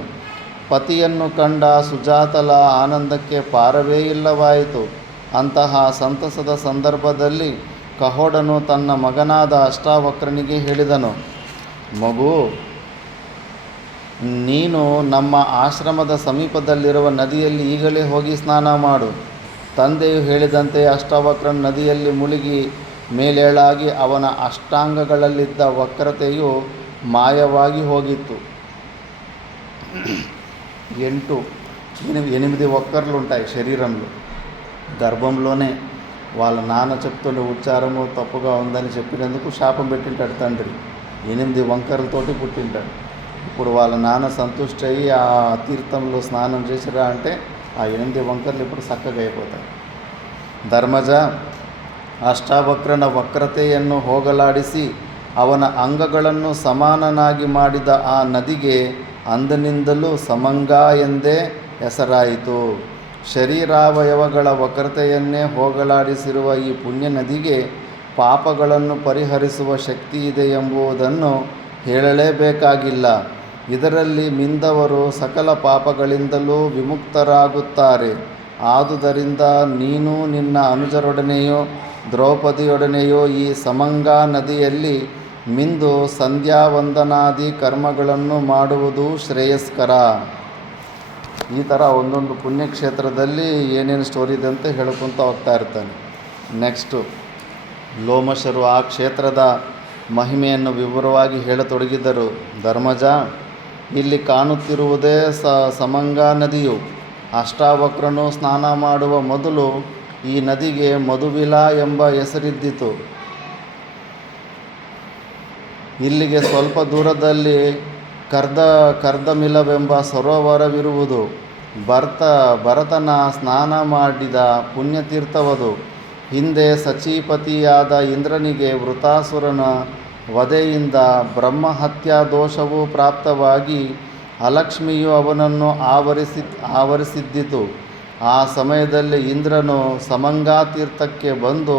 ಪತಿಯನ್ನು ಕಂಡ ಸುಜಾತಳ ಆನಂದಕ್ಕೆ ಪಾರವೇ ಇಲ್ಲವಾಯಿತು. ಅಂತಹ ಸಂತಸದ ಸಂದರ್ಭದಲ್ಲಿ ಕಹೋಡನು ತನ್ನ ಮಗನಾದ ಅಷ್ಟಾವಕ್ರನಿಗೆ ಹೇಳಿದನು, ಮಗು, ನೀನು ನಮ್ಮ ಆಶ್ರಮದ ಸಮೀಪದಲ್ಲಿರುವ ನದಿಯಲ್ಲಿ ಈಗಲೇ ಹೋಗಿ ಸ್ನಾನ ಮಾಡು. ತಂದೆಯು ಹೇಳಿದಂತೆ ಅಷ್ಟಾವಕ್ರನು ನದಿಯಲ್ಲಿ ಮುಳುಗಿ ಮೇಲೇಳಾಗಿ ಅವನ ಅಷ್ಟಾಂಗಗಳಲ್ಲಿದ್ದ ವಕ್ರತೆಯು ಮಾಯವಾಗಿ ಹೋಗಿತ್ತು. 8 వక్కర్లు ఉంటాయి శరీరంలో. గర్భంలోనే వాళ్ళ నాన్న చెప్తుండే ఉచ్చారము తప్పుగా ఉందని చెప్పినందుకు శాపం పెట్టింటాడు తండ్రి. 8 వంకరలతోటి పుట్టింటాడు. ఇప్పుడు వాళ్ళ నాన్న సంతుష్టి అయ్యి ఆ తీర్థంలో స్నానం చేసిరా అంటే ఆ 8 వంకర్లు ఇప్పుడు చక్కగా అయిపోతాయి. ಧರ್ಮಜ, ಅಷ್ಟಾವಕ್ರನ ವಕ್ರತೆಯನ್ನು ಹೋಗಲಾಡಿಸಿ ಅವನ ಅಂಗಗಳನ್ನು ಸಮಾನನಾಗಿ ಮಾಡಿದ ಆ ನದಿಗೆ ಅಂದಿನಿಂದಲೂ ಸಮಂಗಾ ಎಂದೇ ಹೆಸರಾಯಿತು. ಶರೀರಾವಯವಗಳ ವಕ್ರತೆಯನ್ನೇ ಹೋಗಲಾಡಿಸಿರುವ ಈ ಪುಣ್ಯ ನದಿಗೆ ಪಾಪಗಳನ್ನು ಪರಿಹರಿಸುವ ಶಕ್ತಿ ಇದೆ ಎಂಬುದನ್ನು ಹೇಳಲೇಬೇಕಾಗಿಲ್ಲ. ಇದರಲ್ಲಿ ಮಿಂದವರು ಸಕಲ ಪಾಪಗಳಿಂದಲೂ ವಿಮುಕ್ತರಾಗುತ್ತಾರೆ. ಆದುದರಿಂದ ನೀನು ನಿನ್ನ ಅನುಜರೊಡನೆಯೋ ದ್ರೌಪದಿಯೊಡನೆಯೋ ಈ ಸಮಂಗಾ ನದಿಯಲ್ಲಿ ಮಿಂದು ಸಂಧ್ಯಾವಂದನಾದಿ ಕರ್ಮಗಳನ್ನು ಮಾಡುವುದು ಶ್ರೇಯಸ್ಕರ. ಈ ಥರ ಒಂದೊಂದು ಪುಣ್ಯಕ್ಷೇತ್ರದಲ್ಲಿ ಏನೇನು ಸ್ಟೋರಿ ಇದೆ ಅಂತ ಹೇಳ್ಕೊತ ಹೋಗ್ತಾ ಇರ್ತಾನೆ. ನೆಕ್ಸ್ಟು ಲೋಮಶರು ಆ ಕ್ಷೇತ್ರದ ಮಹಿಮೆಯನ್ನು ವಿವರವಾಗಿ ಹೇಳತೊಡಗಿದರು. ಧರ್ಮಜ, ಇಲ್ಲಿ ಕಾಣುತ್ತಿರುವುದೇ ಸಮಂಗಾ ನದಿಯು. ಅಷ್ಟಾವಕ್ರನು ಸ್ನಾನ ಮಾಡುವ ಮೊದಲು ಈ ನದಿಗೆ ಮಧುವಿಲ ಎಂಬ ಹೆಸರಿದ್ದಿತು. ಇಲ್ಲಿಗೆ ಸ್ವಲ್ಪ ದೂರದಲ್ಲಿ ಕರ್ದಮಿಲವೆಂಬ ಸರೋವರವಿರುವುದು. ಭರತನ ಸ್ನಾನ ಮಾಡಿದ ಪುಣ್ಯತೀರ್ಥವದು. ಹಿಂದೆ ಸಚೀಪತಿಯಾದ ಇಂದ್ರನಿಗೆ ವೃತಾಸುರನ ವಧೆಯಿಂದ ಬ್ರಹ್ಮಹತ್ಯಾ ದೋಷವು ಪ್ರಾಪ್ತವಾಗಿ ಅಲಕ್ಷ್ಮಿಯು ಅವನನ್ನು ಆವರಿಸಿದ್ದಿತು. ಆ ಸಮಯದಲ್ಲಿ ಇಂದ್ರನು ಸಮಂಗಾ ತೀರ್ಥಕ್ಕೆ ಬಂದು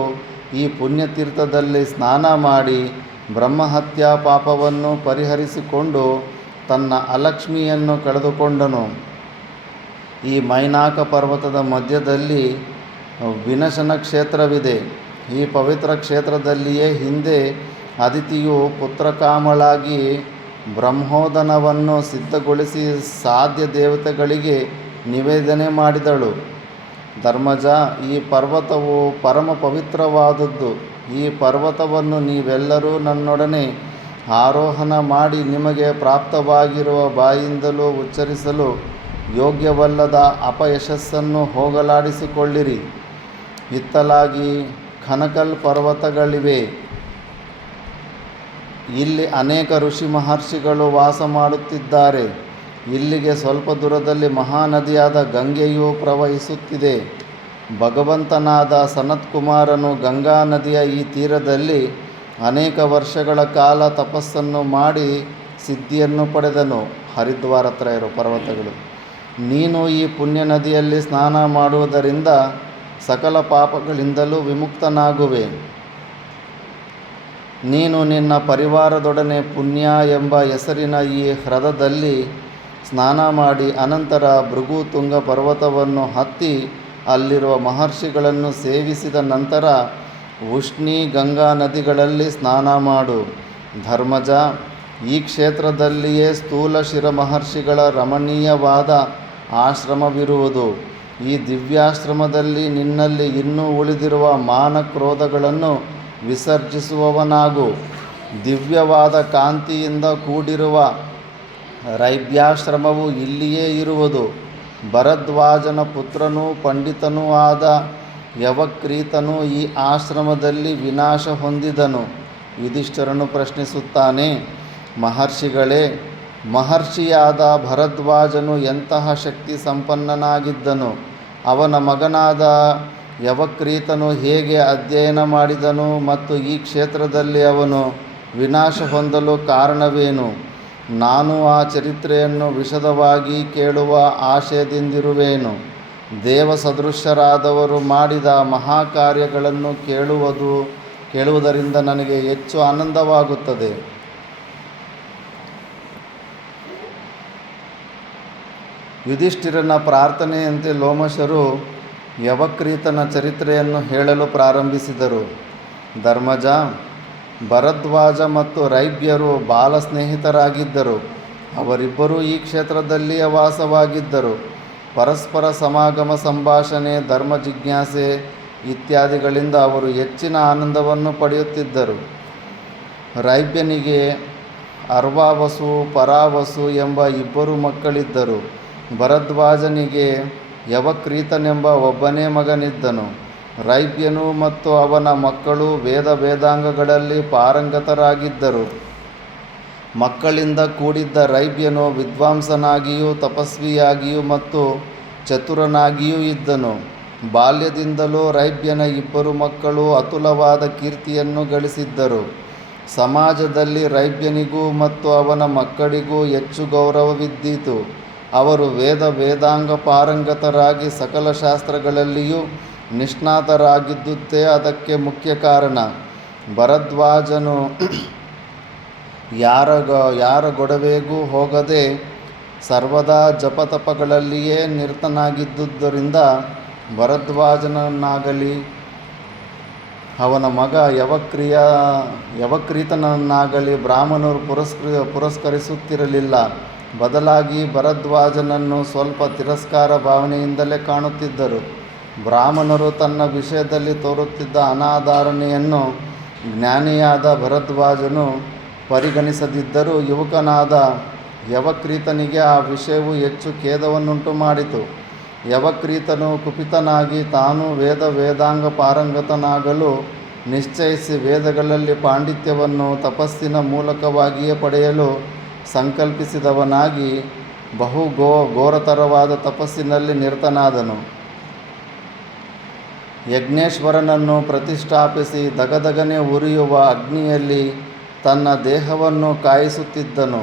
ಈ ಪುಣ್ಯತೀರ್ಥದಲ್ಲಿ ಸ್ನಾನ ಮಾಡಿ ಬ್ರಹ್ಮಹತ್ಯಾ ಪಾಪವನ್ನು ಪರಿಹರಿಸಿಕೊಂಡು ತನ್ನ ಅಲಕ್ಷ್ಮಿಯನ್ನು ಕಳೆದುಕೊಂಡನು. ಈ ಮೈನಾಕ ಪರ್ವತದ ಮಧ್ಯದಲ್ಲಿ ವಿನಶನ ಕ್ಷೇತ್ರವಿದೆ. ಈ ಪವಿತ್ರ ಕ್ಷೇತ್ರದಲ್ಲಿಯೇ ಹಿಂದೆ ಅದಿತಿಯು ಪುತ್ರಕಾಮಳಾಗಿ ಬ್ರಹ್ಮೋದನವನ್ನು ಸಿದ್ಧಗೊಳಿಸಿ ಸಾಧ್ಯ ದೇವತೆಗಳಿಗೆ ನಿವೇದನೆ ಮಾಡಿದಳು. ಧರ್ಮಜ, ಈ ಪರ್ವತವು ಪರಮ ಪವಿತ್ರವಾದದ್ದು. ಈ ಪರ್ವತವನ್ನು ನೀವೆಲ್ಲರೂ ನನ್ನೊಡನೆ ಆರೋಹಣ ಮಾಡಿ ನಿಮಗೆ ಪ್ರಾಪ್ತವಾಗಿರುವ ಬಾಯಿಂದಲೂ ಉಚ್ಚರಿಸಲು ಯೋಗ್ಯವಲ್ಲದ ಅಪಯಶಸ್ಸನ್ನು ಹೋಗಲಾಡಿಸಿಕೊಳ್ಳಿರಿ. ಇತ್ತಲಾಗಿ ಖನಕಲ್ ಪರ್ವತಗಳಿವೆ. ಇಲ್ಲಿ ಅನೇಕ ಋಷಿ ಮಹರ್ಷಿಗಳು ವಾಸ ಮಾಡುತ್ತಿದ್ದಾರೆ. ಇಲ್ಲಿಗೆ ಸ್ವಲ್ಪ ದೂರದಲ್ಲಿ ಮಹಾನದಿಯಾದ ಗಂಗೆಯು ಪ್ರವಹಿಸುತ್ತಿದೆ. ಭಗವಂತನಾದ ಸನತ್ಕುಮಾರನು ಗಂಗಾ ನದಿಯ ಈ ತೀರದಲ್ಲಿ ಅನೇಕ ವರ್ಷಗಳ ಕಾಲ ತಪಸ್ಸನ್ನು ಮಾಡಿ ಸಿದ್ಧಿಯನ್ನು ಪಡೆದನು. ಹರಿದ್ವಾರ ಹತ್ರ ಇರೋ ಪರ್ವತಗಳು. ನೀನು ಈ ಪುಣ್ಯ ನದಿಯಲ್ಲಿ ಸ್ನಾನ ಮಾಡುವುದರಿಂದ ಸಕಲ ಪಾಪಗಳಿಂದಲೂ ವಿಮುಕ್ತನಾಗುವೆ. ನೀನು ನಿನ್ನ ಪರಿವಾರದೊಡನೆ ಪುಣ್ಯ ಎಂಬ ಹೆಸರಿನ ಈ ಹ್ರದದಲ್ಲಿ ಸ್ನಾನ ಮಾಡಿ ಅನಂತರ ಭೃಗುತುಂಗ ಪರ್ವತವನ್ನು ಹತ್ತಿ ಅಲ್ಲಿರುವ ಮಹರ್ಷಿಗಳನ್ನು ಸೇವಿಸಿದ ನಂತರ ಉಷ್ಣಿ ಗಂಗಾ ನದಿಗಳಲ್ಲಿ ಸ್ನಾನ ಮಾಡು. ಧರ್ಮಜ, ಈ ಕ್ಷೇತ್ರದಲ್ಲಿಯೇ ಸ್ಥೂಲ ಶಿರ ಮಹರ್ಷಿಗಳ ರಮಣೀಯವಾದ ಆಶ್ರಮವಿರುವುದು. ಈ ದಿವ್ಯಾಶ್ರಮದಲ್ಲಿ ನಿನ್ನಲ್ಲಿ ಇನ್ನೂ ಉಳಿದಿರುವ ಮಾನ ಕ್ರೋಧಗಳನ್ನು ವಿಸರ್ಜಿಸುವವನಾಗು. ದಿವ್ಯವಾದ ಕಾಂತಿಯಿಂದ ಕೂಡಿರುವ ರೈಬ್ಯಾಶ್ರಮವು ಇಲ್ಲಿಯೇ ಇರುವುದು. ಭರದ್ವಾಜನ ಪುತ್ರನೂ ಪಂಡಿತನೂ ಆದ ಯವಕ್ರೀತನು ಈ ಆಶ್ರಮದಲ್ಲಿ ವಿನಾಶ ಹೊಂದಿದನು. ಯುಧಿಷ್ಠಿರನು ಪ್ರಶ್ನಿಸುತ್ತಾನೆ, ಮಹರ್ಷಿಗಳೇ, ಮಹರ್ಷಿಯಾದ ಭರದ್ವಾಜನು ಎಂತಹ ಶಕ್ತಿ ಸಂಪನ್ನನಾಗಿದ್ದನು? ಅವನ ಮಗನಾದ ಯವಕ್ರೀತನು ಹೇಗೆ ಅಧ್ಯಯನ ಮಾಡಿದನು ಮತ್ತು ಈ ಕ್ಷೇತ್ರದಲ್ಲಿ ಅವನು ವಿನಾಶ ಹೊಂದಲು ಕಾರಣವೇನು? ನಾನು ಆ ಚರಿತ್ರೆಯನ್ನು ವಿಶದವಾಗಿ ಕೇಳುವ ಆಶಯದಿಂದಿರುವೆನು. ದೇವಸದೃಶರಾದವರು ಮಾಡಿದ ಮಹಾಕಾರ್ಯಗಳನ್ನು ಕೇಳುವುದರಿಂದ ನನಗೆ ಹೆಚ್ಚು ಆನಂದವಾಗುತ್ತದೆ. ಯುಧಿಷ್ಠಿರನ ಪ್ರಾರ್ಥನೆಯಂತೆ ಲೋಮಶರು ಯವಕ್ರೀತನ ಚರಿತ್ರೆಯನ್ನು ಹೇಳಲು ಪ್ರಾರಂಭಿಸಿದರು. ಧರ್ಮಜ, ಭರದ್ವಾಜ ಮತ್ತು ರೈಬ್ಯರು ಬಾಲ ಸ್ನೇಹಿತರಾಗಿದ್ದರು. ಅವರಿಬ್ಬರೂ ಈ ಕ್ಷೇತ್ರದಲ್ಲಿಯೇ ವಾಸವಾಗಿದ್ದರು. ಪರಸ್ಪರ ಸಮಾಗಮ, ಸಂಭಾಷಣೆ, ಧರ್ಮ ಜಿಜ್ಞಾಸೆ ಇತ್ಯಾದಿಗಳಿಂದ ಅವರು ಹೆಚ್ಚಿನ ಆನಂದವನ್ನು ಪಡೆಯುತ್ತಿದ್ದರು. ರೈಬ್ಯನಿಗೆ ಅರ್ವಾವಸು, ಪರಾವಸು ಎಂಬ ಇಬ್ಬರು ಮಕ್ಕಳಿದ್ದರು. ಭರದ್ವಾಜನಿಗೆ ಯವಕ್ರೀತನೆಂಬ ಒಬ್ಬನೇ ಮಗನಿದ್ದನು. ರೈಬ್ಯನು ಮತ್ತು ಅವನ ಮಕ್ಕಳು ವೇದಾಂಗಗಳಲ್ಲಿ ಪಾರಂಗತರಾಗಿದ್ದರು. ಮಕ್ಕಳಿಂದ ಕೂಡಿದ್ದ ರೈಬ್ಯನು ವಿದ್ವಾಂಸನಾಗಿಯೂ ತಪಸ್ವಿಯಾಗಿಯೂ ಮತ್ತು ಚತುರನಾಗಿಯೂ ಇದ್ದನು. ಬಾಲ್ಯದಿಂದಲೂ ರೈಬ್ಯನ ಇಬ್ಬರು ಮಕ್ಕಳು ಅತುಲವಾದ ಕೀರ್ತಿಯನ್ನು ಗಳಿಸಿದ್ದರು. ಸಮಾಜದಲ್ಲಿ ರೈಬ್ಯನಿಗೂ ಮತ್ತು ಅವನ ಮಕ್ಕಳಿಗೂ ಹೆಚ್ಚು ಗೌರವವಿದ್ದಿತು. ಅವರು ವೇದಾಂಗ ಪಾರಂಗತರಾಗಿ ಸಕಲ ಶಾಸ್ತ್ರಗಳಲ್ಲಿಯೂ ನಿಷ್ಣಾತರಾಗಿದ್ದುದೇ ಅದಕ್ಕೆ ಮುಖ್ಯ ಕಾರಣ. ಭರದ್ವಾಜನು ಯಾರ ಗೊಡವೆಗೂ ಹೋಗದೆ ಸರ್ವದಾ ಜಪತಪಗಳಲ್ಲಿಯೇ ನಿರತನಾಗಿದ್ದುದರಿಂದ ಭರದ್ವಾಜನನ್ನಾಗಲಿ ಅವನ ಮಗ ಯವಕ್ರೀತನನ್ನಾಗಲಿ ಬ್ರಾಹ್ಮಣರು ಪುರಸ್ಕರಿಸುತ್ತಿರಲಿಲ್ಲ. ಬದಲಾಗಿ ಭರದ್ವಾಜನನ್ನು ಸ್ವಲ್ಪ ತಿರಸ್ಕಾರ ಭಾವನೆಯಿಂದಲೇ ಕಾಣುತ್ತಿದ್ದರು. ಬ್ರಾಹ್ಮಣರು ತನ್ನ ವಿಷಯದಲ್ಲಿ ತೋರುತ್ತಿದ್ದ ಅನಾದರಣೆಯನ್ನು ಜ್ಞಾನಿಯಾದ ಭರದ್ವಾಜನು ಪರಿಗಣಿಸದಿದ್ದರೂ ಯುವಕನಾದ ಯವಕ್ರೀತನಿಗೆ ಆ ವಿಷಯವು ಹೆಚ್ಚು ಖೇದವನ್ನುಂಟು ಮಾಡಿತು. ಯವಕ್ರೀತನು ಕುಪಿತನಾಗಿ ತಾನು ವೇದಾಂಗ ಪಾರಂಗತನಾಗಲು ನಿಶ್ಚಯಿಸಿ ವೇದಗಳಲ್ಲಿ ಪಾಂಡಿತ್ಯವನ್ನು ತಪಸ್ಸಿನ ಮೂಲಕವಾಗಿಯೇ ಪಡೆಯಲು ಸಂಕಲ್ಪಿಸಿದವನಾಗಿ ಘೋರತರವಾದ ತಪಸ್ಸಿನಲ್ಲಿ ನಿರತನಾದನು. ಯಜ್ಞೇಶ್ವರನನ್ನು ಪ್ರತಿಷ್ಠಾಪಿಸಿ ದಗದಗನೆ ಉರಿಯುವ ಅಗ್ನಿಯಲ್ಲಿ ತನ್ನ ದೇಹವನ್ನು ಕಾಯಿಸುತ್ತಿದ್ದನು.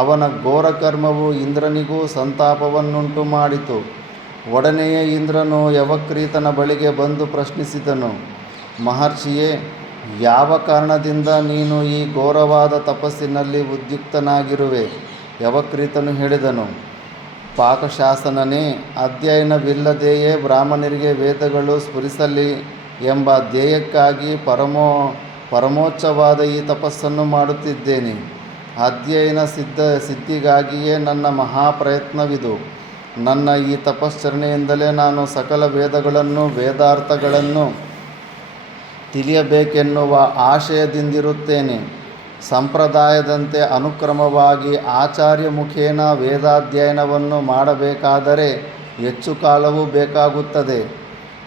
ಅವನ ಘೋರಕರ್ಮವು ಇಂದ್ರನಿಗೂ ಸಂತಾಪವನ್ನುಂಟು ಮಾಡಿತು. ಒಡನೆಯೇ ಇಂದ್ರನು ಯವಕ್ರೀತನ ಬಳಿಗೆ ಬಂದು ಪ್ರಶ್ನಿಸಿದನು, ಮಹರ್ಷಿಯೇ, ಯಾವ ಕಾರಣದಿಂದ ನೀನು ಈ ಘೋರವಾದ ತಪಸ್ಸಿನಲ್ಲಿ ಉದ್ಯುಕ್ತನಾಗಿರುವೆ? ಯವಕ್ರೀತನು ಹೇಳಿದನು, ಪಾಕಶಾಸನನೇ, ಅಧ್ಯಯನವಿಲ್ಲದೆಯೇ ಬ್ರಾಹ್ಮಣರಿಗೆ ವೇದಗಳು ಸ್ಫುರಿಸಲಿ ಎಂಬ ಧ್ಯೇಯಕ್ಕಾಗಿ ಪರಮೋಚ್ಚವಾದ ಈ ತಪಸ್ಸನ್ನು ಮಾಡುತ್ತಿದ್ದೇನೆ. ಅಧ್ಯಯನ ಸಿದ್ಧಿಗಾಗಿಯೇ ನನ್ನ ಮಹಾಪ್ರಯತ್ನವಿದು. ನನ್ನ ಈ ತಪಶ್ಚರಣೆಯಿಂದಲೇ ನಾನು ಸಕಲ ವೇದಗಳನ್ನು ವೇದಾರ್ಥಗಳನ್ನು ತಿಳಿಯಬೇಕೆನ್ನುವ ಆಶಯದಿಂದಿರುತ್ತೇನೆ. ಸಂಪ್ರದಾಯದಂತೆ ಅನುಕ್ರಮವಾಗಿ ಆಚಾರ್ಯ ಮುಖೇನ ವೇದಾಧ್ಯಯನವನ್ನು ಮಾಡಬೇಕಾದರೆ ಹೆಚ್ಚು ಕಾಲವೂ ಬೇಕಾಗುತ್ತದೆ.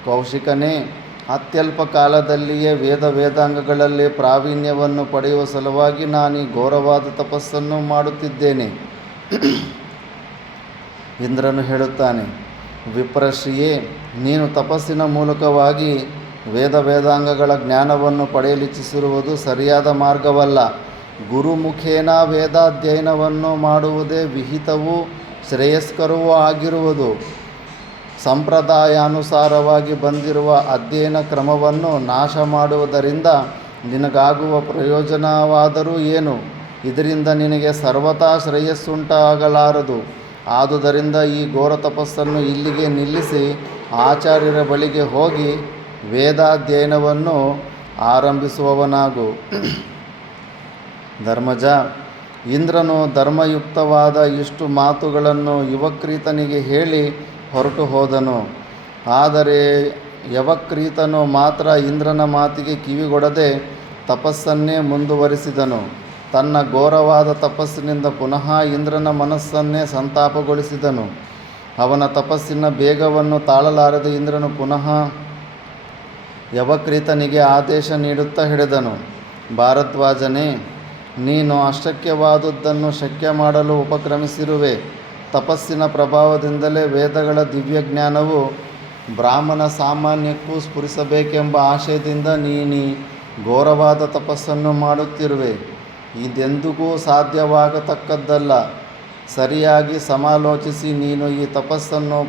ಕೌಶಿಕನೇ, ಅತ್ಯಲ್ಪ ಕಾಲದಲ್ಲಿಯೇ ವೇದಾಂಗಗಳಲ್ಲಿ ಪ್ರಾವೀಣ್ಯವನ್ನು ಪಡೆಯುವ ಸಲುವಾಗಿ ನಾನೀ ಘೋರವಾದ ತಪಸ್ಸನ್ನು ಮಾಡುತ್ತಿದ್ದೇನೆ. ಇಂದ್ರನು ಹೇಳುತ್ತಾನೆ, ವಿಪ್ರಶ್ರೀಯೇ, ನೀನು ತಪಸ್ಸಿನ ಮೂಲಕವಾಗಿ ವೇದಾಂಗಗಳ ಜ್ಞಾನವನ್ನು ಪಡೆಯಲಿಚ್ಛಿಸಿರುವುದು ಸರಿಯಾದ ಮಾರ್ಗವಲ್ಲ. ಗುರುಮುಖೇನ ವೇದಾಧ್ಯಯನವನ್ನು ಮಾಡುವುದೇ ವಿಹಿತವೂ ಶ್ರೇಯಸ್ಕರವೂ ಆಗಿರುವುದು. ಸಂಪ್ರದಾಯಾನುಸಾರವಾಗಿ ಬಂದಿರುವ ಅಧ್ಯಯನ ಕ್ರಮವನ್ನು ನಾಶ ಮಾಡುವುದರಿಂದ ನಿನಗಾಗುವ ಪ್ರಯೋಜನವಾದರೂ ಏನು? ಇದರಿಂದ ನಿನಗೆ ಸರ್ವಥಾ ಶ್ರೇಯಸ್ಸುಂಟಾಗಲಾರದು. ಆದುದರಿಂದ ಈ ಘೋರ ತಪಸ್ಸನ್ನು ಇಲ್ಲಿಗೆ ನಿಲ್ಲಿಸಿ ಆಚಾರ್ಯರ ಬಳಿಗೆ ಹೋಗಿ ವೇದಾಧ್ಯಯನವನ್ನು ಆರಂಭಿಸುವವನಾಗು. ಧರ್ಮಜ, ಇಂದ್ರನು ಧರ್ಮಯುಕ್ತವಾದ ಇಷ್ಟು ಮಾತುಗಳನ್ನು ಯವಕ್ರೀತನಿಗೆ ಹೇಳಿ ಹೊರಟು ಹೋದನು. ಆದರೆ ಯವಕ್ರೀತನು ಮಾತ್ರ ಇಂದ್ರನ ಮಾತಿಗೆ ಕಿವಿಗೊಡದೆ ತಪಸ್ಸನ್ನೇ ಮುಂದುವರಿಸಿದನು. ತನ್ನ ಘೋರವಾದ ತಪಸ್ಸಿನಿಂದ ಪುನಃ ಇಂದ್ರನ ಮನಸ್ಸನ್ನೇ ಸಂತಾಪಗೊಳಿಸಿದನು. ಅವನ ತಪಸ್ಸಿನ ಬೇಗವನ್ನು ತಾಳಲಾರದೆ ಇಂದ್ರನು ಪುನಃ ಯವಕ್ರೀತನಿಗೆ ಆದೇಶ ನೀಡುತ್ತಾ ಹೇಳಿದನು, ಭಾರದ್ವಾಜನೇ, ನೀನು ಅಶಕ್ಯವಾದುದನ್ನು ಶಕ್ಯ ಮಾಡಲು ಉಪಕ್ರಮಿಸಿರುವೆ. ತಪಸ್ಸಿನ ಪ್ರಭಾವದಿಂದಲೇ ವೇದಗಳ ದಿವ್ಯಜ್ಞಾನವು ಬ್ರಾಹ್ಮಣ ಸಾಮಾನ್ಯಕ್ಕೂ ಸ್ಫುರಿಸಬೇಕೆಂಬ ಆಶಯದಿಂದ ನೀನು ಘೋರವಾದ ತಪಸ್ಸನ್ನು ಮಾಡುತ್ತಿರುವೆ. ಇದೆಂದಿಗೂ ಸಾಧ್ಯವಾಗತಕ್ಕದ್ದಲ್ಲ. ಸರಿಯಾಗಿ ಸಮಾಲೋಚಿಸಿ ನೀನು ಈ ತಪಸ್ಸನ್ನು